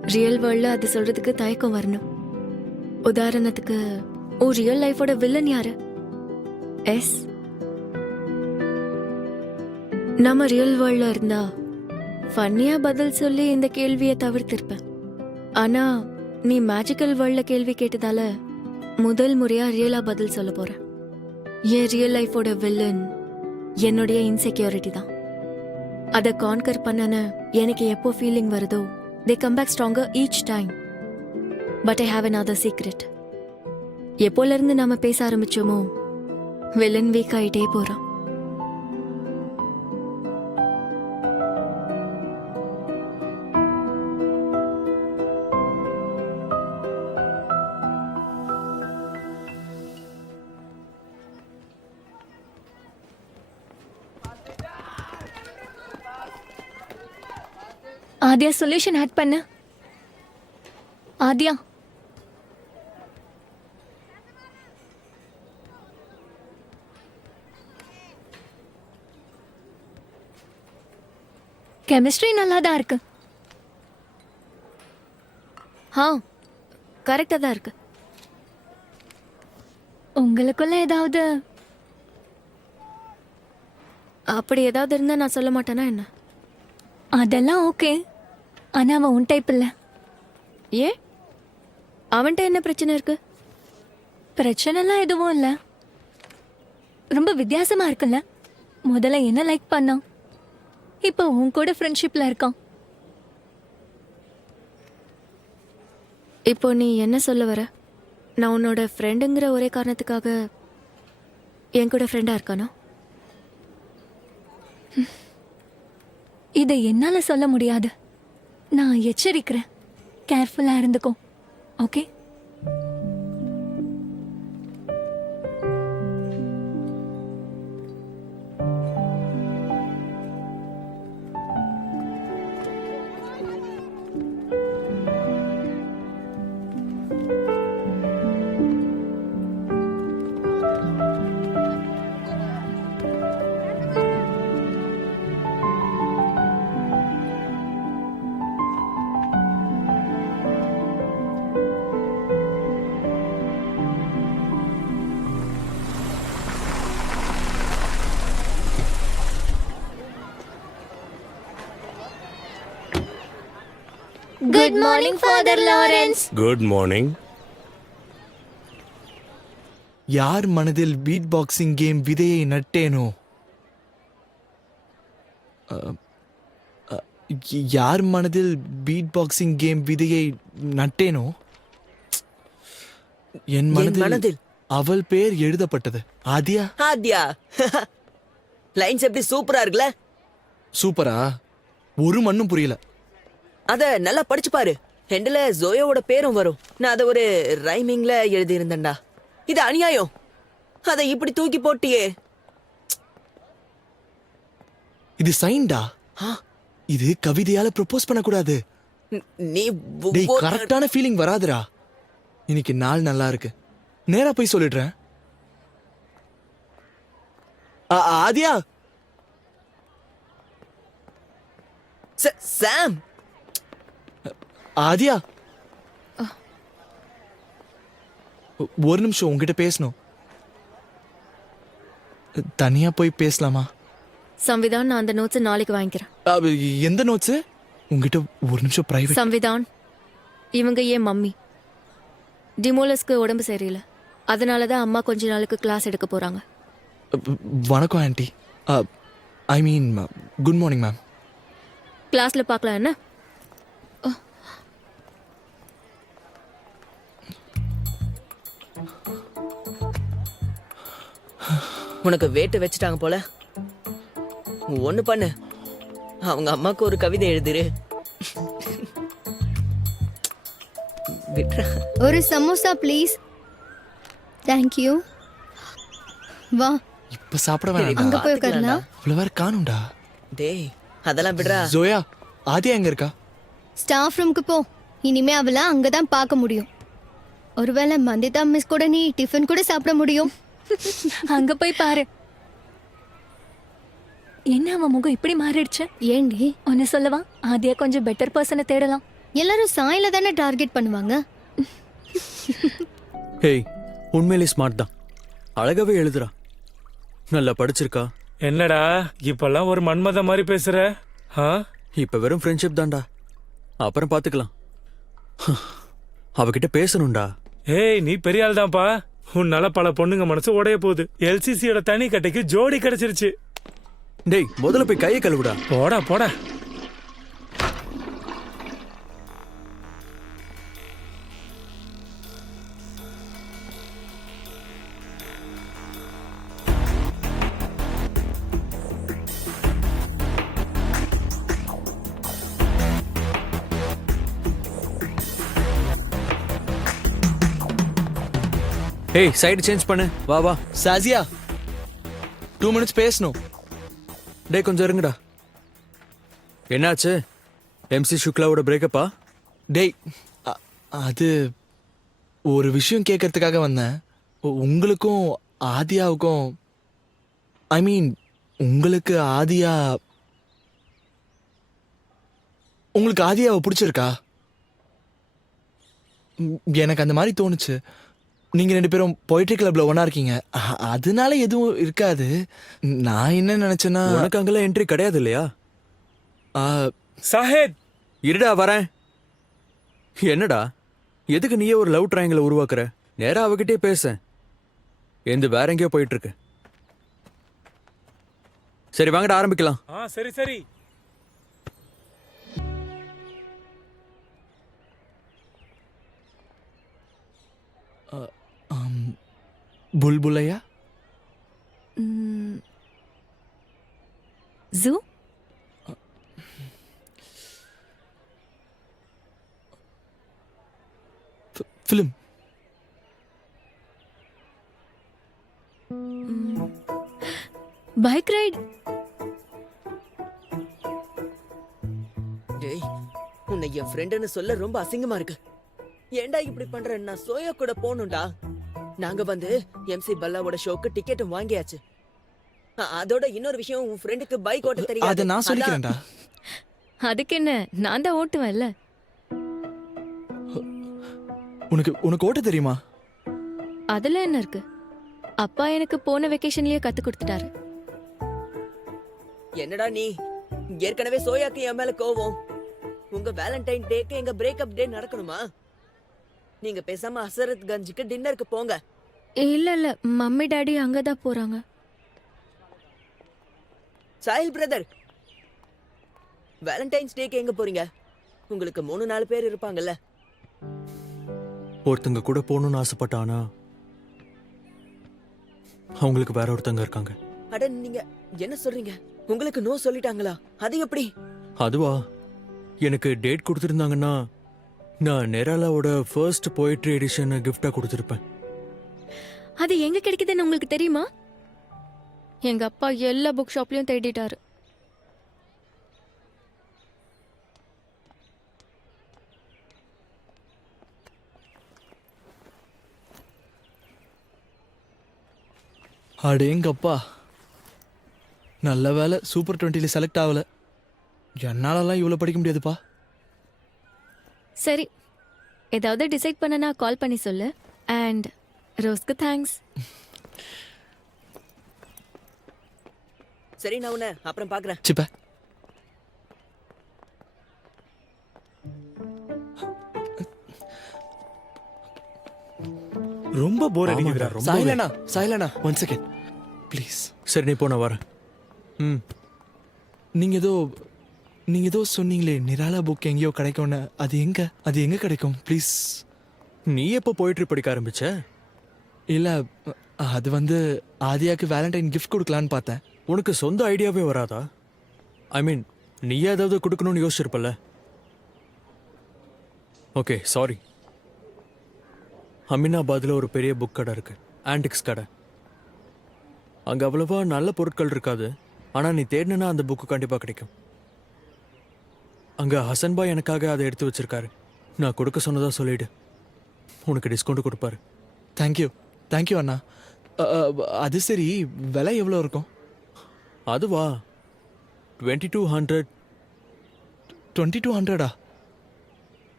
ரியல் வேர்ல்ட்ல அது சொல்றதுக்கு தயக்கம் வரணும். உதாரணத்துக்கு ரியல் லைஃபோட வில்லன் யாரு? எஸ். நம்ம ரியல் வேர்ல்ட்ல இருந்தா ஃபன்னியா பதில் சொல்லி இந்த கேள்வியை தவிர்த்திருப்பேன். ஆனா நீ மேஜிக்கல் வேர்ல்ட்ல கேள்வி கேட்டதால முதல் முறையா ரியலா பதில் சொல்ல போறேன். என் ரியல் லைஃபோட வில்லன் என்னுடைய இன்செக்யூரிட்டி தான். அதை கான்கர் பண்ணன எனக்கு எப்போ ஃபீலிங் வருதோ they come back stronger each time. But I have another secret. எப்போல இருந்து நாம பேச ஆரம்பிச்சோமோ வில்லன் வீக் ஆயிட்டே போறான். ஆத்யா சொல்யூஷன் ஆட் பண்ண. ஆத்யா கெமிஸ்ட்ரி நல்லா தான் இருக்கு. கரெக்டா தான் இருக்கு. உங்களுக்குள்ள ஏதாவது அப்படி ஏதாவது இருந்தா நான் சொல்ல மாட்டேனா என்ன? அதெல்லாம் ஓகே. ஆனா அவன் உன் டைப் இல்ல. ஏன்? அவன்கிட்ட என்ன பிரச்சனை இருக்கு? பிரச்சனைலாம் எதுவும் இல்ல. ரொம்ப வித்தியாசமா இருக்குல்ல. முதல்ல என்ன லைக் பண்ணான், இப்போ உன் கூட ஃப்ரெண்ட்ஷிப்ல இருக்கான். இப்போ நீ என்ன சொல்ல வர? நான் உன்னோட ஃப்ரெண்டுங்கிற ஒரே காரணத்துக்காக என் கூட ஃப்ரெண்டா இருக்கானோ? இதை என்னால சொல்ல முடியாது. நான் எச்சரிக்கிறேன். கேர்ஃபுல்லா இருந்துக்கோ. Okay? Good morning, Father Lawrence. Good morning. யார் மனதில் பீட் பாக்ஸிங் கேம் விதையை நட்டேனோ, யார் மனதில் பீட் பாக்ஸிங் கேம் விதையை நட்டேனோ என் மனதில் அவள் பேர் எழுதப்பட்டது. ஆதியா. ஆத்யா லைன்ஸ் எப்படி சூப்பரா இருக்குல்ல? சூப்பரா? ஒரு மண்ணும் புரியல. அத நல்லா படிச்சு பாரு. ஹெண்டில் ஜோயோவோட பேரும் வரும். நான் அதை ஒரு ரைமிங்ல எழுதி இருந்தேன்டா. இது அநியாயம். அதை இப்படி தூக்கி போட்டியே. இது சைன்டா. இது கவிதையால ப்ரொபோஸ் பண்ணக்கூடாது. நீ டேய், கரெக்டான ஃபீலிங் வராதுடா. இன்னைக்கு நாள் நல்லா இருக்கு. நேரா போய் சொல்லிடுறேன். ஆதியா. சாம். ஆதியா, ஒரு நிமிஷம் உங்ககிட்ட பேசணும். தனியா போய் பேசலாமா? சம்விதான், நான் அந்த நோட்ஸ் நாளைக்கு வாங்கிக்கிறேன். எந்த நோட்ஸ்? உங்ககிட்ட ஒரு நிமிஷம் பிரைவேட். சம்விதான், இவங்க ஏன் மம்மி டிமோலஸ்க்கு உடம்பு சரியில்லை. அதனால தான் அம்மா கொஞ்ச நாளுக்கு கிளாஸ் எடுக்க போறாங்க. வணக்கம் ஆண்டி. ஐ மீன் குட் மார்னிங் மேம். கிளாஸ்ல பார்க்கலாம் என்ன? உனக்கு வேட்டு வச்சுட்டாங்க போல. ஒண்ணு பண்ணு, அவங்க அம்மாக்கு ஒரு கவிதை எழுதிரு. ஒரு சமோசா ப்ளீஸ். Thank you. வா, இப்ப சாப்பிட வேணாம். அங்க போய் உட்காரலாம். இவ்வளவு வேற காணும்டா. டேய், அதெல்லாம் விடுறா. ஜோயா, ஆதியா எங்க இருக்கா? ஸ்டாஃப் ரூமுக்கு போ. இனிமே அவளை அங்கதான் பார்க்க முடியும். ஒருவேளை மந்திதா மிஸ் கூட நீ டிஃபன் கூட சாப்பிட முடியும். அங்க போய் பாரு. என்ன அவன் முகம் இப்படி மாறிடுச்சு? ஏண்டி ஒன்னு சொல்லவா? ஆதியா கொஞ்சம் பெட்டர் பர்சனை தேடலாம். எல்லாரும் சாயில தானே டார்கெட் பண்ணுவாங்க. ஹேய், உண்மையிலே ஸ்மார்ட் தான். அழகாவே எழுதுறா. நல்லா படிச்சிருக்கா. என்னடா இப்பெல்லாம் ஒரு மன்மத மாதிரி பேசுற? இப்ப வெறும் ஃப்ரெண்ட்ஷிப் தான்டா, அப்புறம் பாத்துக்கலாம். அவகிட்ட பேசணும்டா. ஏய், நீ பெரிய ஆள் தான்ப்பா. உன்னால பல பொண்ணுங்க மனசு உடைய போகுது. எல்சிசியோட தனி கட்டைக்கு ஜோடி கிடைச்சிருச்சு. டேய், முதல்ல போய் கையை கழுவுடா. போடா போடா. ஏய், சைடு சேஞ்ச் பண்ணு. வா வா. சாசியா 2 minutes பேசணும். டேய், கொஞ்சம் இருங்கடா. என்னாச்சு? எம்சி சுக்லாவோட பிரேக்கப்பா? டேய் அது ஒரு விஷயம் கேட்கறதுக்காக வந்தேன். உங்களுக்கும் ஆதியாவுக்கும், ஐ மீன் உங்களுக்கு ஆதியாவை பிடிச்சிருக்கா? எனக்கு அந்த மாதிரி தோணுச்சு. நீங்க 2 பேரும் பொய்ட்ரி கிளப்ல ஒண்ணா இருக்கீங்க, அதனால எதுவும் இருக்காது. நான் என்ன நினைச்சேன்னா, உனக்கு அங்கெல்லாம் என்ட்ரி கிடையாது இல்லையா? சாஹேத், இருடா வரேன். என்னடா, எதுக்கு நீயே ஒரு லவ் ட்ரையாங்கிள் உருவாக்குற? நேரா அவகிட்டே பேச. எந்த வேற எங்கேயோ போயிட்டு இருக்கு. சரி வாங்கடா, ஆரம்பிக்கலாம். சரி சரி. புல்புலையா? Zoo film. Bike ride. டேய், உன்னை என் ஃப்ரெண்டுன்னு சொல்ல ரொம்ப அசிங்கமா இருக்கு. ஏன்டா இப்படி பண்ற? நான் சோயா கூட போகணும்டா. நாங்க வந்து எம்சி பல்லாவோட ஷோக்கு டிக்கெட்டும் வாங்கியாச்சு. அதோட இன்னொரு விஷயம், உன் ஃப்ரெண்டுக்கு பைக் ஓட்ட தெரியாது. அதை நான் சொல்லிக்கிறேன்டா. அதுக்கு என்ன, நான் தான் ஓட்டுவேன்ல. உனக்கு ஓட்ட தெரியுமா? அதுல என்ன இருக்கு? அப்பா எனக்கு போன வெக்கேஷன்லயே கத்து கொடுத்துட்டாரு. என்னடா நீ, ஏற்கனவே சோயாக்கு என் மேல கோவம். உங்க வேலண்டைன் டேக்கு எங்க பிரேக்கப் டே நடக்கணுமா? நீங்க பேசாம ஹசரத் கஞ்சுக்கு டின்னருக்கு போங்க. இல்ல இல்ல, மம்மி டாடி அங்கதான் போறாங்க. சாஹில் பிரதர், வேலண்டைன்ஸ் டேக்கு எங்க போறீங்க? உங்களுக்கு 3-4 பேர் இருப்பாங்கல்ல. ஒருத்தங்க கூட போகணும்னு ஆசைப்பட்டானா அவங்களுக்கு வேற ஒருத்தங்க இருக்காங்க. அட நீங்க என்ன சொல்றீங்க? உங்களுக்கு நோ சொல்லிட்டாங்களா? அது எப்படி? அதுவா, எனக்கு டேட் கொடுத்துருந்தாங்கன்னா நான் நெராலாவோட ஃபர்ஸ்ட் போயட்ரி எடிஷன் கிஃப்டா கொடுத்துருப்பேன். அது எங்க கிடைக்குதுன்னு உங்களுக்கு தெரியுமா? எங்க அப்பா எல்லா புக் ஷாப்லயும் தேடிட்டாரு. அடேங்கப்பா, நல்ல வேலை சூப்பர் 20ல செலக்ட் ஆகல. என்னாலலாம் இவ்வளோ படிக்க முடியாதுப்பா. சரி, ஏதாவது டிசைட் பண்ணனா கால் பண்ணி சொல்லு. And ரோஸ்க்கு thanks. சரி, நான் உன்னை அப்புறம் பார்க்கறேன். சிப்ப ரொம்ப போர் அடிக்குதுடா. சாய்லனா 1 செகண்ட் ப்ளீஸ். சரி நீ போன வரேன். நீங்க ஏதோ சொன்னீங்களே நிராலா புக் எங்கேயோ கிடைக்கும்னு, அது எங்க கிடைக்கும் ப்ளீஸ்? நீ எப்போ போயிட்ரி படிக்க ஆரம்பிச்ச? இல்ல, அது வந்து ஆதியாக்கு வேலண்டைன் கிஃப்ட் கொடுக்கலான்னு பார்த்தேன். உனக்கு சொந்த ஐடியாவே வராதா? ஐ மீன், நீ ஏதாவது கொடுக்கணும்னு யோசிச்சிருப்பல. Okay, sorry. அமினாபாத்ல ஒரு பெரிய புக் கடை இருக்கு, ஆன்டிக்ஸ் கடை. அங்க அவ்வளவா நல்ல பொருட்கள் இருக்காது, ஆனா நீ தேடினா அந்த புக்கு கண்டிப்பா கிடைக்கும். அங்க ஹசன் பாய் எனக்காக அதை எடுத்து வச்சிருக்காரு. நான் கொடுக்க சொன்னதா சொல்லிடு, உனக்கு டிஸ்கவுண்ட் கொடுப்பாரு. தேங்க்யூ அண்ணா. அது சரி, விலை எவ்வளோ இருக்கும்? அதுவா, 2200. 2200?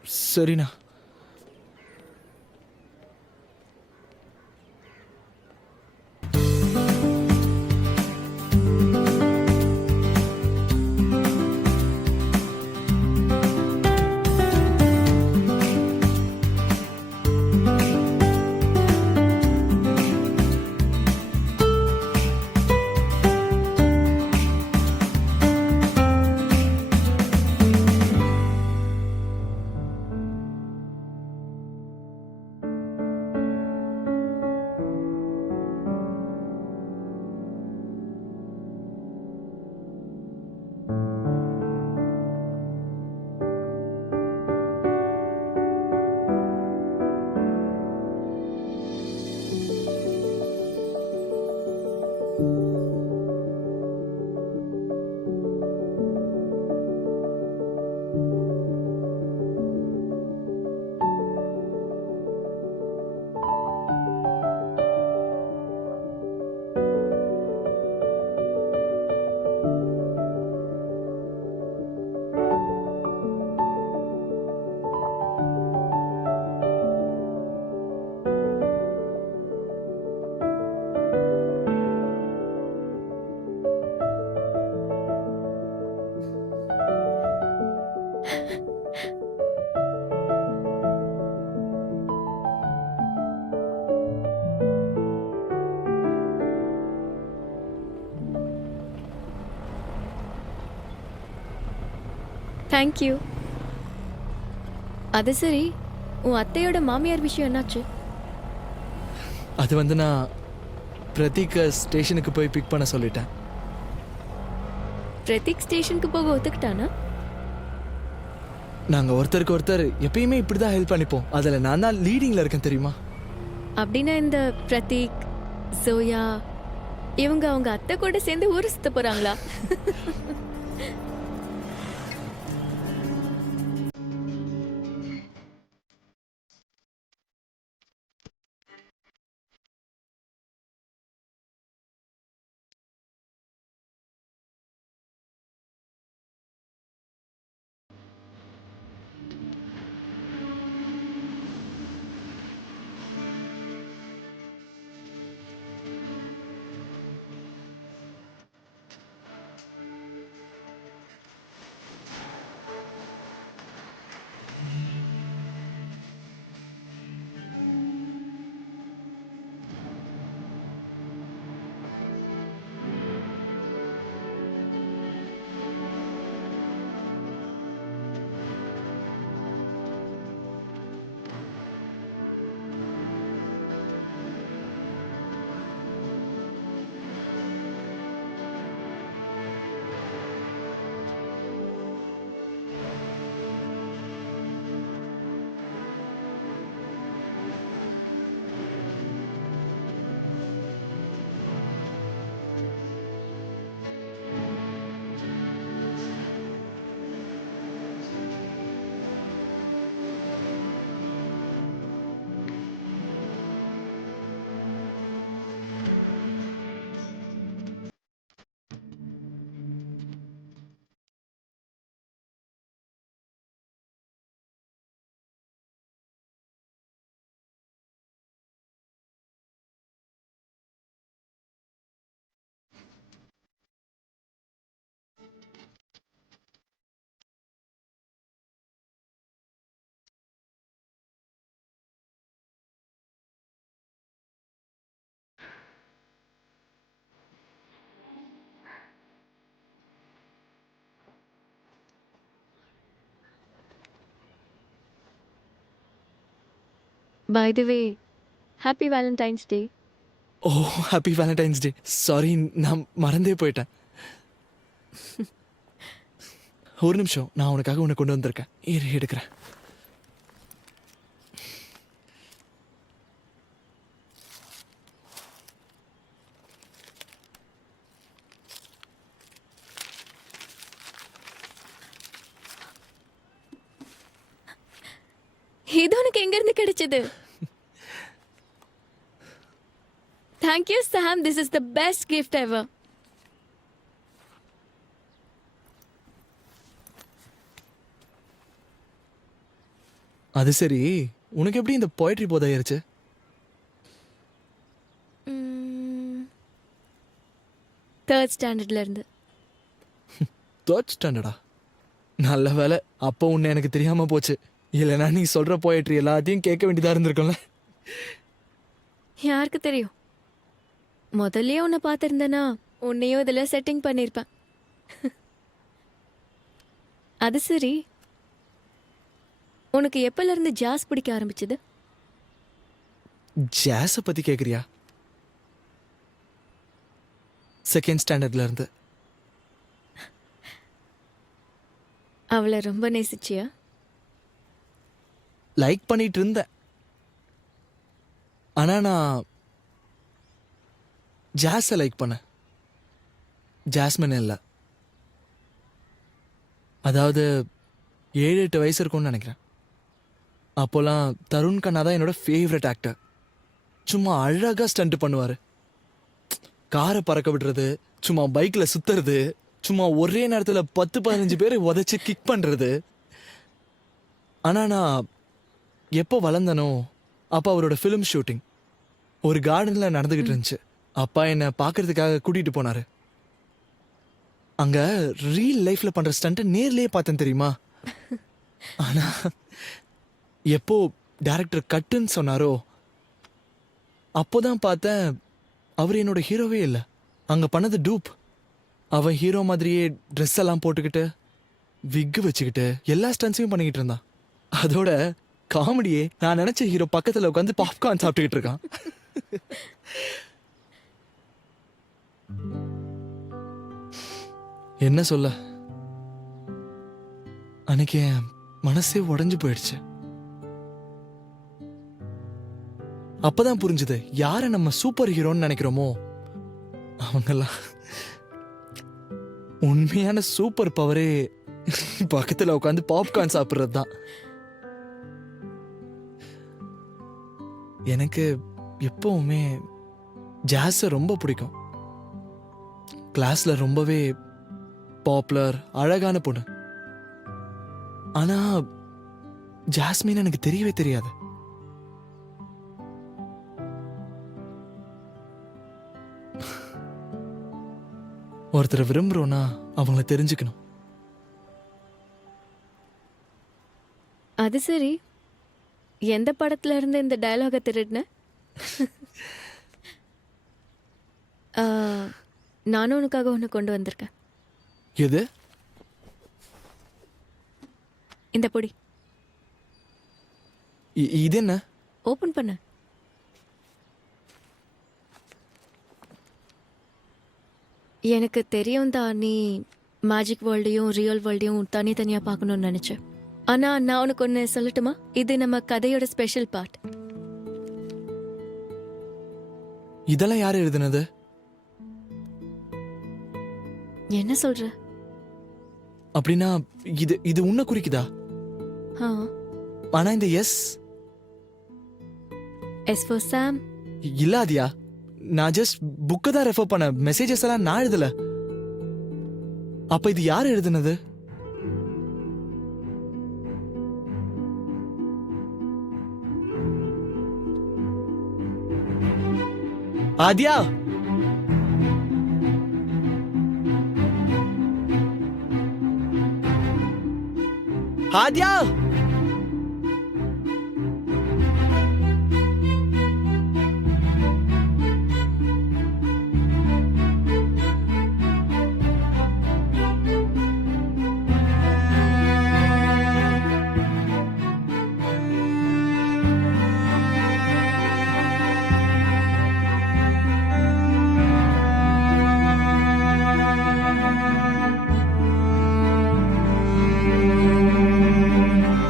சரிண்ணா. தேங்க்யூ. அது சரி, உன் அத்தையோட மாமியார் விஷயம் என்னாச்சு? அது வந்து நான் பிரதீக்கை ஸ்டேஷனுக்கு போய் பிக் பண்ண சொல்லிட்டேன். பிரதீக் ஸ்டேஷனுக்கு போக ஒத்துக்கிட்டானா? நாங்கள் ஒருத்தருக்கு ஒருத்தர் எப்பயுமே இப்படி தான் ஹெல்ப் பண்ணிப்போம். அதில் நான் தான் லீடிங்கில் இருக்கேன் தெரியுமா? அப்படின்னா இந்த பிரதீக், ஜோயா இவங்க அவங்க அத்தை கூட சேர்ந்து ஊர் சுத்த போறாங்களா? By the way, Happy Valentine's Day. O, happy Valentine's day. Sorry, நான் மறந்தே போயிட்டேன். ஒரு நிமிஷம், நான் உனக்காக உன்னை கொண்டு வந்திருக்கேன். இரு, எடுக்கிறேன். இது உனக்கு எங்க இருந்து கிடைச்சது? Thank you, Sam. This is the best gift ever. அது சரி, உனக்கு எப்படி இந்த போய்ட்ரி போதாயிருச்சு? தேர்ட் ஸ்டாண்டர்ட்ல இருந்து. தேர்ட் ஸ்டாண்டர்டா? நல்ல வேலை, அப்போ உன்னை எனக்கு தெரியாம போச்சு. இல்லைன்னா நீ சொல்ற போயட்ரி எல்லாத்தையும் கேட்க வேண்டியதா இருந்திருக்கும்ல. யாருக்கு தெரியும், முதல்லயே உன்னை பார்த்துருந்தேனா உன்னையும் இதில் செட்டிங் பண்ணியிருப்பேன். அது சரி, உனக்கு எப்பல இருந்து ஜாஸ் பிடிக்க ஆரம்பிச்சது? ஜாஸை பத்தி கேக்குறியா? செகண்ட் ஸ்டாண்டர்ட்ல இருந்து. அவளை ரொம்ப நேசிச்சியா? லைக் பண்ணிட்டு இருந்தேன். ஆனா நான் ஜாஸை லைக் பண்ணேன், ஜாஸ்மின் இல்லை. அதாவது 7-8 வயசு இருக்கும்னு நினைக்கிறேன். அப்போல்லாம் தருண் கண்ணா தான் என்னோட ஃபேவரட் ஆக்டர். சும்மா அழகா ஸ்டண்ட் பண்ணுவார். காரை பறக்க விடுறது, சும்மா பைக்கில் சுத்துறது, சும்மா ஒரே நேரத்தில் 10-15 பேரை உதைச்சு கிக் பண்ணுறது. ஆனால் நான் எப்போ வளர்ந்தனோ அப்போ அவரோட ஃபிலிம் ஷூட்டிங் ஒரு கார்டனில் நடந்துக்கிட்டு இருந்துச்சு. அப்பா என்னை பார்க்கறதுக்காக கூட்டிகிட்டு போனார். அங்கே ரியல் லைஃப்பில் பண்ணுற ஸ்டண்ட்டை நேர்லேயே பார்த்தேன் தெரியுமா. ஆனால் எப்போ டைரக்டர் கட்டுன்னு சொன்னாரோ அப்போதான் பார்த்தேன் அவர் என்னோட ஹீரோவே இல்லை. அங்கே பண்ணது டூப். அவன் ஹீரோ மாதிரியே ட்ரெஸ் எல்லாம் போட்டுக்கிட்டு விக்கு வச்சுக்கிட்டு எல்லா ஸ்டன்ஸையும் பண்ணிக்கிட்டு இருந்தான். அதோட காமெடியே, நான் நினைச்ச ஹீரோ பக்கத்தில் உட்காந்து பாப்கார்ன் சாப்பிட்டுக்கிட்டு இருக்கான். என்ன சொல்ல, அன்னைக்கு என் மனசே உடைஞ்சு போயிடுச்சு. அப்பதான் புரிஞ்சுது, யாரை நம்ம சூப்பர் ஹீரோன்னு நினைக்கிறோமோ அவங்கெல்லாம் உண்மையான சூப்பர் பவரே பக்கத்துல உட்காந்து பாப்கார்ன் சாப்பிட்றது தான். எனக்கு எப்பவுமே ஜாஸை ரொம்ப பிடிக்கும். கிளாஸ்ல ரொம்பவே பாப்புலர், அழகான பொண்ணு. ஆனா ஜாஸ்மின் எனக்கு தெரியவே தெரியாது. ஒருத்தரை விரும்புறோம்னா அவங்கள தெரிஞ்சுக்கணும். அது சரி, எந்த படத்துல இருந்து இந்த டயலாக திருடின? நானும் உனக்காக ஒன்று கொண்டு வந்திருக்கேன். எது? இந்த பொடி. இது என்ன? ஓபன் பண்ண. எனக்கு தெரியும் தான் நீ மேஜிக் வேர்ல்டையும் ரியல் வேர்ல்டையும் தனித்தனியாக பார்க்கணும்னு நினச்சேன். ஆனால் நான் உனக்கு ஒன்று சொல்லட்டுமா? இது நம்ம கதையோட ஸ்பெஷல் பார்ட். இதெல்லாம் யார் எழுதுனது? என்ன சொல்ற? அப்படின்னா இது இது உன்னை குறிக்குதா? ஆனா இந்த எஸ் ஃபார் சாம் இல்லாதியா? நான் ஜஸ்ட் புக்கை தான் ரெஃபர் பண்ண, மெசேஜஸ் எல்லாம் நான் எழுதல. அப்ப இது யார் எழுதுனது? ஆதியா, ஆதியா,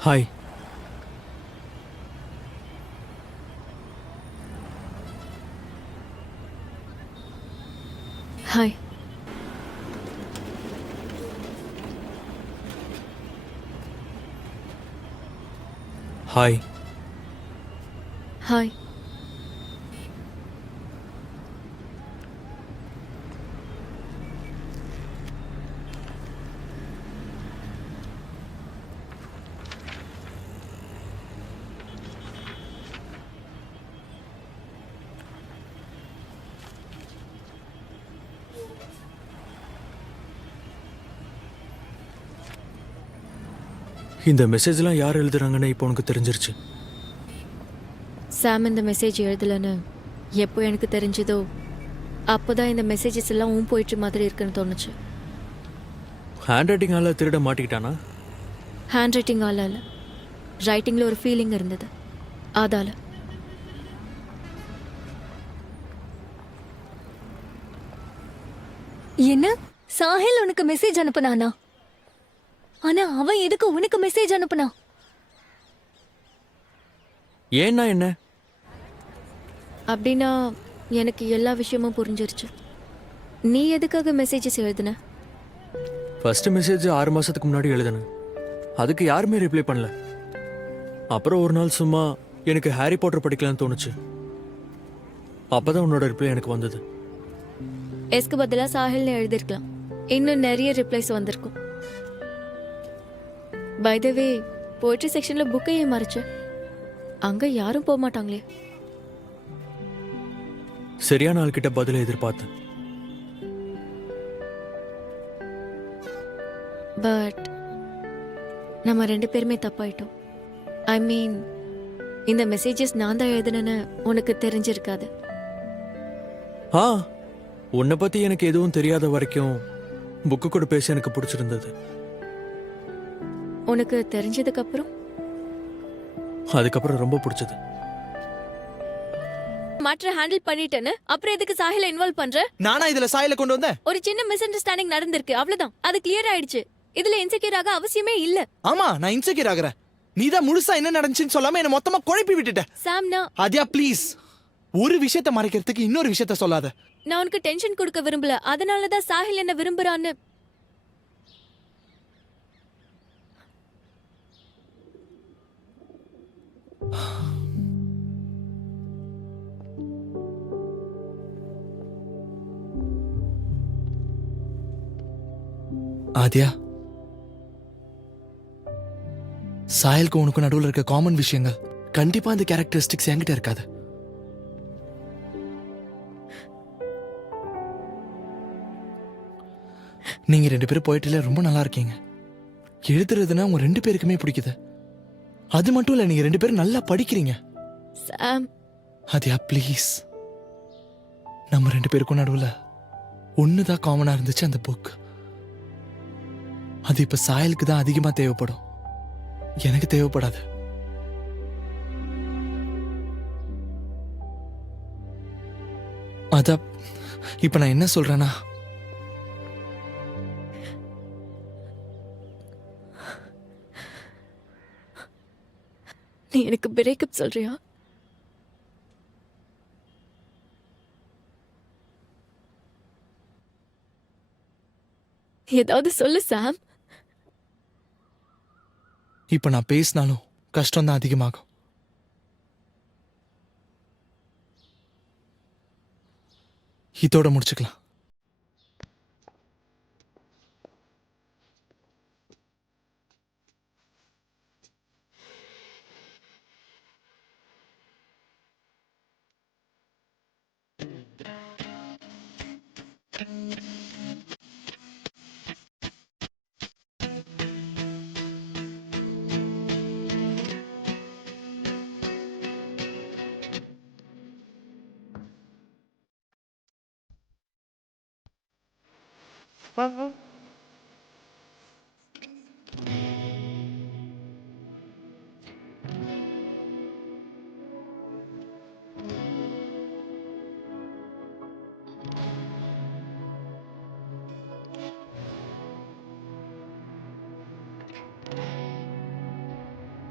ஹாய். ஹாய். ஹாய். ஹாய். இந்த மெசேஜ்லாம் யார் எழுதுறாங்கன்னு இப்போ உனக்கு தெரிஞ்சிருச்சு. சாம் இந்த மெசேஜ் எழுதலன்னு எப்போ எனக்கு தெரிஞ்சதோ அப்போதான் இந்த மெசேஜஸ் எல்லாம் போயிட்டு மாதிரி இருக்குன்னு தோணுச்சு. ஹேண்ட் ரைட்டிங்கால திருட மாட்டிக்கிட்டானா? ஹேண்ட் ரைட்டிங்கால இல்லை, ரைட்டிங்கில் ஒரு ஃபீலிங் இருந்தது அதால. என்ன சாஹில் உனக்கு மெசேஜ் அனுப்புனானா? ஆனா அவன் எதுக்கு உனக்கு மெசேஜ் அனுப்புனா? ஏன்னா என்ன? அப்படின்னா எனக்கு எல்லா விஷயமும் புரிஞ்சிருச்சு. நீ எதுக்காக மெசேஜஸ் எழுதுன? ஃபர்ஸ்ட் மெசேஜ் 6 மாசத்துக்கு முன்னாடி எழுதுனேன். அதுக்கு யாருமே ரிப்ளை பண்ணல. அப்புறம் ஒரு நாள் சும்மா எனக்கு ஹாரி பாட்டர் படிக்கலாம்னு தோணுச்சு. அப்பதான் உன்னோட ரிப்ளை எனக்கு வந்தது. எஸ்க்கு பதிலா சாஹில்னு எழுதிருக்கலாம், இன்னும் நிறைய ரிப்ளைஸ் வந்திருக்கும். பை த வே, போய்ட்ரி செக்ஷன்ல புக்கை ஏன் மறைச்ச? அங்க யாரும் போக மாட்டாங்களே. சரியான ஆள்கிட்ட பதில எதிர்பார்த்தேன். பட் நம்ம 2 பேருமே தப்பாயிட்டோம். ஐ மீன், இந்த மெசேஜஸ் நான் தான் எழுதுனேன்னு உனக்கு தெரிஞ்சிருக்காது. ஆ, உன்னை பத்தி எனக்கு எதுவும் தெரியாத வரைக்கும் புக்கு கூட பேச எனக்கு பிடிச்சிருந்தது. உனக்கு தெரிஞ்சதுக்கு அப்புறம் அதுக்கப்புறம் ரொம்ப பிடிச்சது. மேட்டரை ஹேண்டில் பண்ணிட்டேன்னு அப்புறம் எதுக்கு சாஹில இன்வால்வ் பண்ற? நானா இதுல சாயில கொண்டு வந்தேன்? ஒரு சின்ன மிஸ் அண்டர்ஸ்டாண்டிங் நடந்திருக்கு, அவ்வளவுதான். அது கிளியர் ஆயிடுச்சு. இதுல இன்செக்யூர் ஆக அவசியமே இல்ல. ஆமா, நான் இன்செக்யூர் ஆகுறேன். நீதான் முழுசா என்ன நடந்துச்சுன்னு சொல்லாம என்ன மொத்தமா குழப்பி விட்டுட்ட. சாம்னா, ஆதியா ப்ளீஸ், ஒரு விஷயத்தை மறைக்கிறதுக்கு இன்னொரு விஷயத்த சொல்லாத. நான் உனக்கு டென்ஷன் கொடுக்க விரும்பல, அதனாலதான் சாஹில் என்ன விரும்புறான்னு. ஆதியா, சாயலுக்கு உனக்கு நடுவில் இருக்க காமன் விஷயங்கள் கண்டிப்பா அந்த கேரக்டரிஸ்டிக்ஸ் என்கிட்ட இருக்காது. நீங்க 2 பேரும் போயிட்டுல ரொம்ப நல்லா இருக்கீங்க. எழுதுறதுன்னா உங்க 2 பேருக்குமே பிடிக்குது. அது மட்டும் இல்ல, நீங்க 2 பேரும் நல்லா படிக்கிறீங்க. சாம், ஆதியா ப்ளீஸ், நம்ம 2 பேருக்கும் நடுவில் ஒண்ணுதான் காமனா இருந்துச்சு, அந்த புக். அது இப்ப சாயலுக்கு தான் அதிகமா தேவைப்படும், எனக்கு தேவைப்படாது. அத இப்ப நான் என்ன சொல்றேன்னா, நீ எனக்கு பிரேக்கப் சொல்றியா? ஏதாவது சொல்லு சாம். இப்ப நான் பேசினாலும் கஷ்டம் தான் அதிகமாகும். இதோட முடிச்சுக்கலாம்.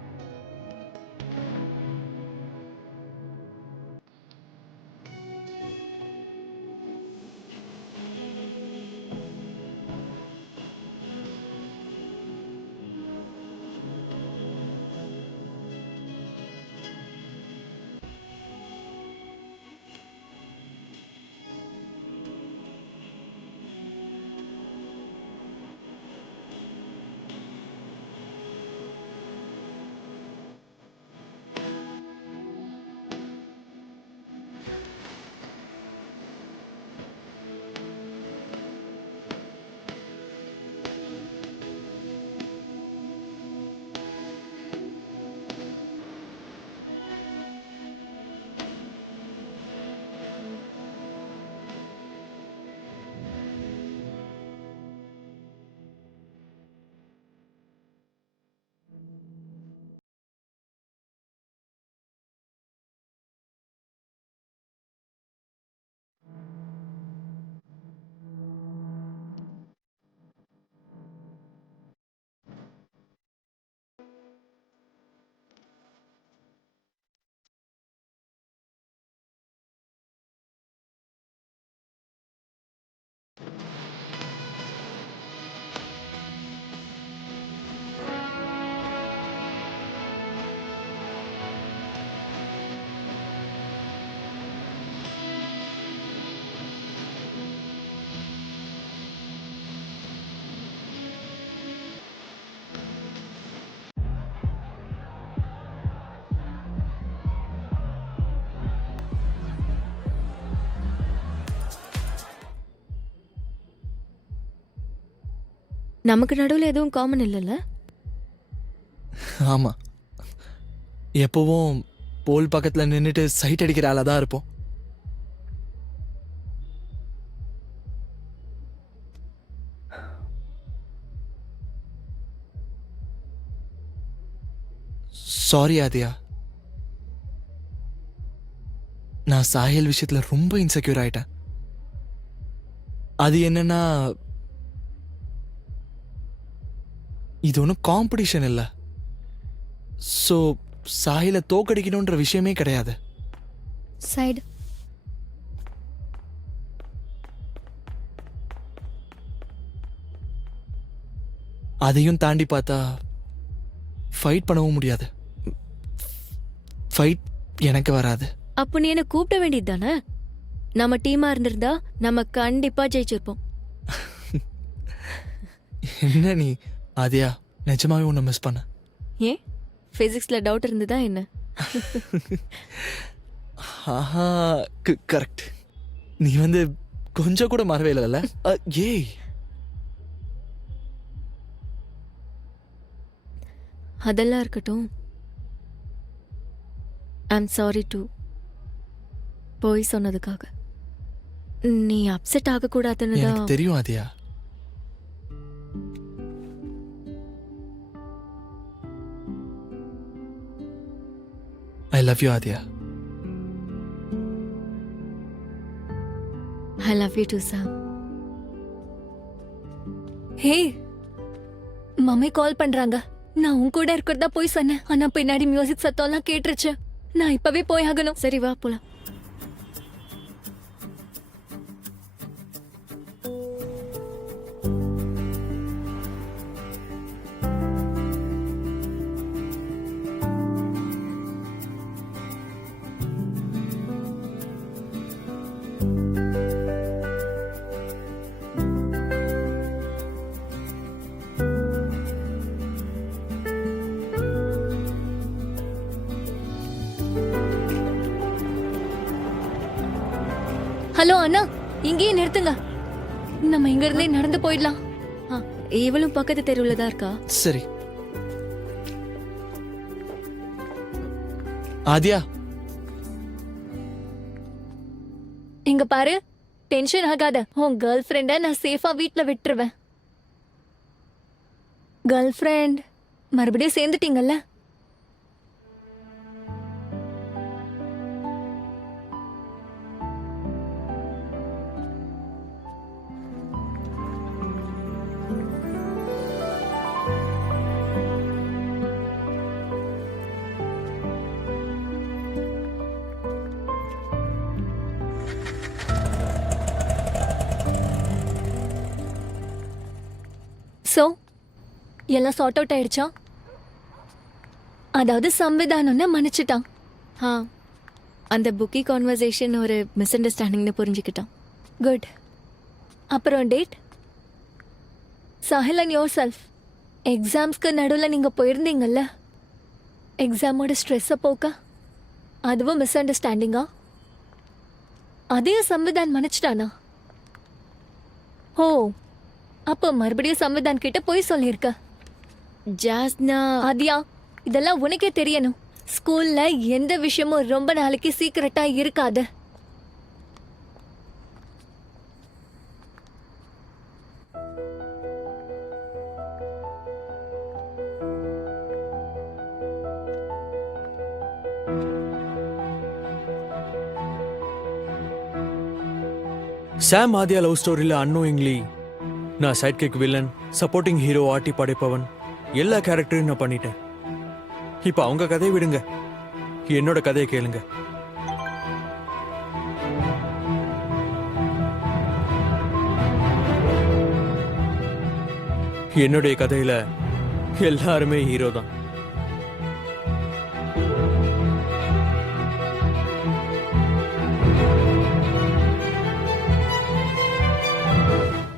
நமக்கு நடுவில் எதுவும் காமன் இல்லைல்ல? ஆமா, எப்பவும் போல் பக்கத்துல நின்னுட்டு சைட் அடிக்கிற ஆளா தான் இருப்போம். சாரி ஆதியா, நான் சாஹில் விஷயத்துல ரொம்ப இன்செக்யூர் ஆயிட்டேன். அது என்னன்னா, இது ஒன்றும் காம்படிஷன் இல்லை. ஸோ சாஹில தோக்கடிக்கணுன்ற விஷயமே கிடையாது. சைடு. அதையும் தாண்டி பார்த்தா ஃபைட் பண்ணவும் முடியாது. ஃபைட் எனக்கு வராது. அப்போ நீ என்ன கூப்பிட வேண்டியது தானே? நம்ம டீமா இருந்திருந்தா நம்ம கண்டிப்பா ஜெயிச்சிருப்போம். என்ன நீ ஆதியா, நிஜமாவே உன்னை மிஸ் பண்ண. ஏன் பிசிக்ஸ்ல டவுட் இருந்ததா என்ன? ஆஹா, கரெக்ட். நீ கொஞ்சம் கூட மறவே இல்லைல்ல. ஏய், அதெல்லாம் இருக்கட்டும். ஐம் சாரி டு போய் சொன்னதுக்காக. நீ அப்செட் ஆகக்கூடாதுன்னு எனக்கு தான். தெரியும் ஆதியா. I love you Adhia. I love you to Sam. Hey, mummy கால் பண்றாங்க. நான் உன் கூட இருக்கிறதா போய் சொன்னேன். ஆனா பின்னாடி மியூசிக் சத்தம்லாம் கேட்டுருச்சு. நான் இப்பவே போய் ஆகணும். சரி வா போலாம். ஹலோ அண்ணா, இங்கேயே நிறுத்துங்க. நம்ம இங்க இருந்தே நடந்து போயிடலாம். இவளும் பக்கத்து தெருவுல தான் இருக்கா. சரி ஆதியா, இங்க பாரு, டென்ஷன் ஆகாத. உன் கேர்ள் ஃப்ரெண்ட நான் சேஃபா வீட்ல விட்டுருவேன். கேர்ள் ஃப்ரெண்ட் மறுபடியும் சேர்ந்துட்டீங்கல்ல? சோ எல்லாம் சார்ட் அவுட் ஆயிடுச்சா? அதாவது சம்விதானம்னு மன்னிச்சிட்டான். அந்த புக்கி கான்வர்சேஷன் ஒரு மிஸ் அண்டர்ஸ்டாண்டிங்னு புரிஞ்சுக்கிட்டான். குட். அப்புறம் date? Sahil and your self, எக்ஸாம்ஸ்க்கு நடுவில் நீங்கள் போயிருந்தீங்கல்ல, எக்ஸாமோட ஸ்ட்ரெஸ்ஸை போக்க, அதுவும் மிஸ் அண்டர்ஸ்டாண்டிங்கா? அதையும் சம்விதான் மன்னிச்சிட்டானா? ஓ, அப்போ மறுபடியும் சம்விதான் கிட்ட போய் சொல்லியிருக்க. ஜாஸ்னா, ஆதியா, இதெல்லாம் உனக்கே தெரியணும். ஸ்கூல்ல எந்த விஷயமும் ரொம்ப நாளைக்கு சீக்கிரட்டா இருக்காது. சாம் ஆதியா லவ் ஸ்டோரியில் அன்னோயிங்லி நான் side kick villain, supporting hero, ஆட்டி படைப்பவன், எல்லா கேரக்டரையும் நான் பண்ணிட்டேன். இப்போ அவங்க கதையை விடுங்க, என்னோட கதையை கேளுங்க. என்னுடைய கதையில எல்லாருமே ஹீரோ தான்.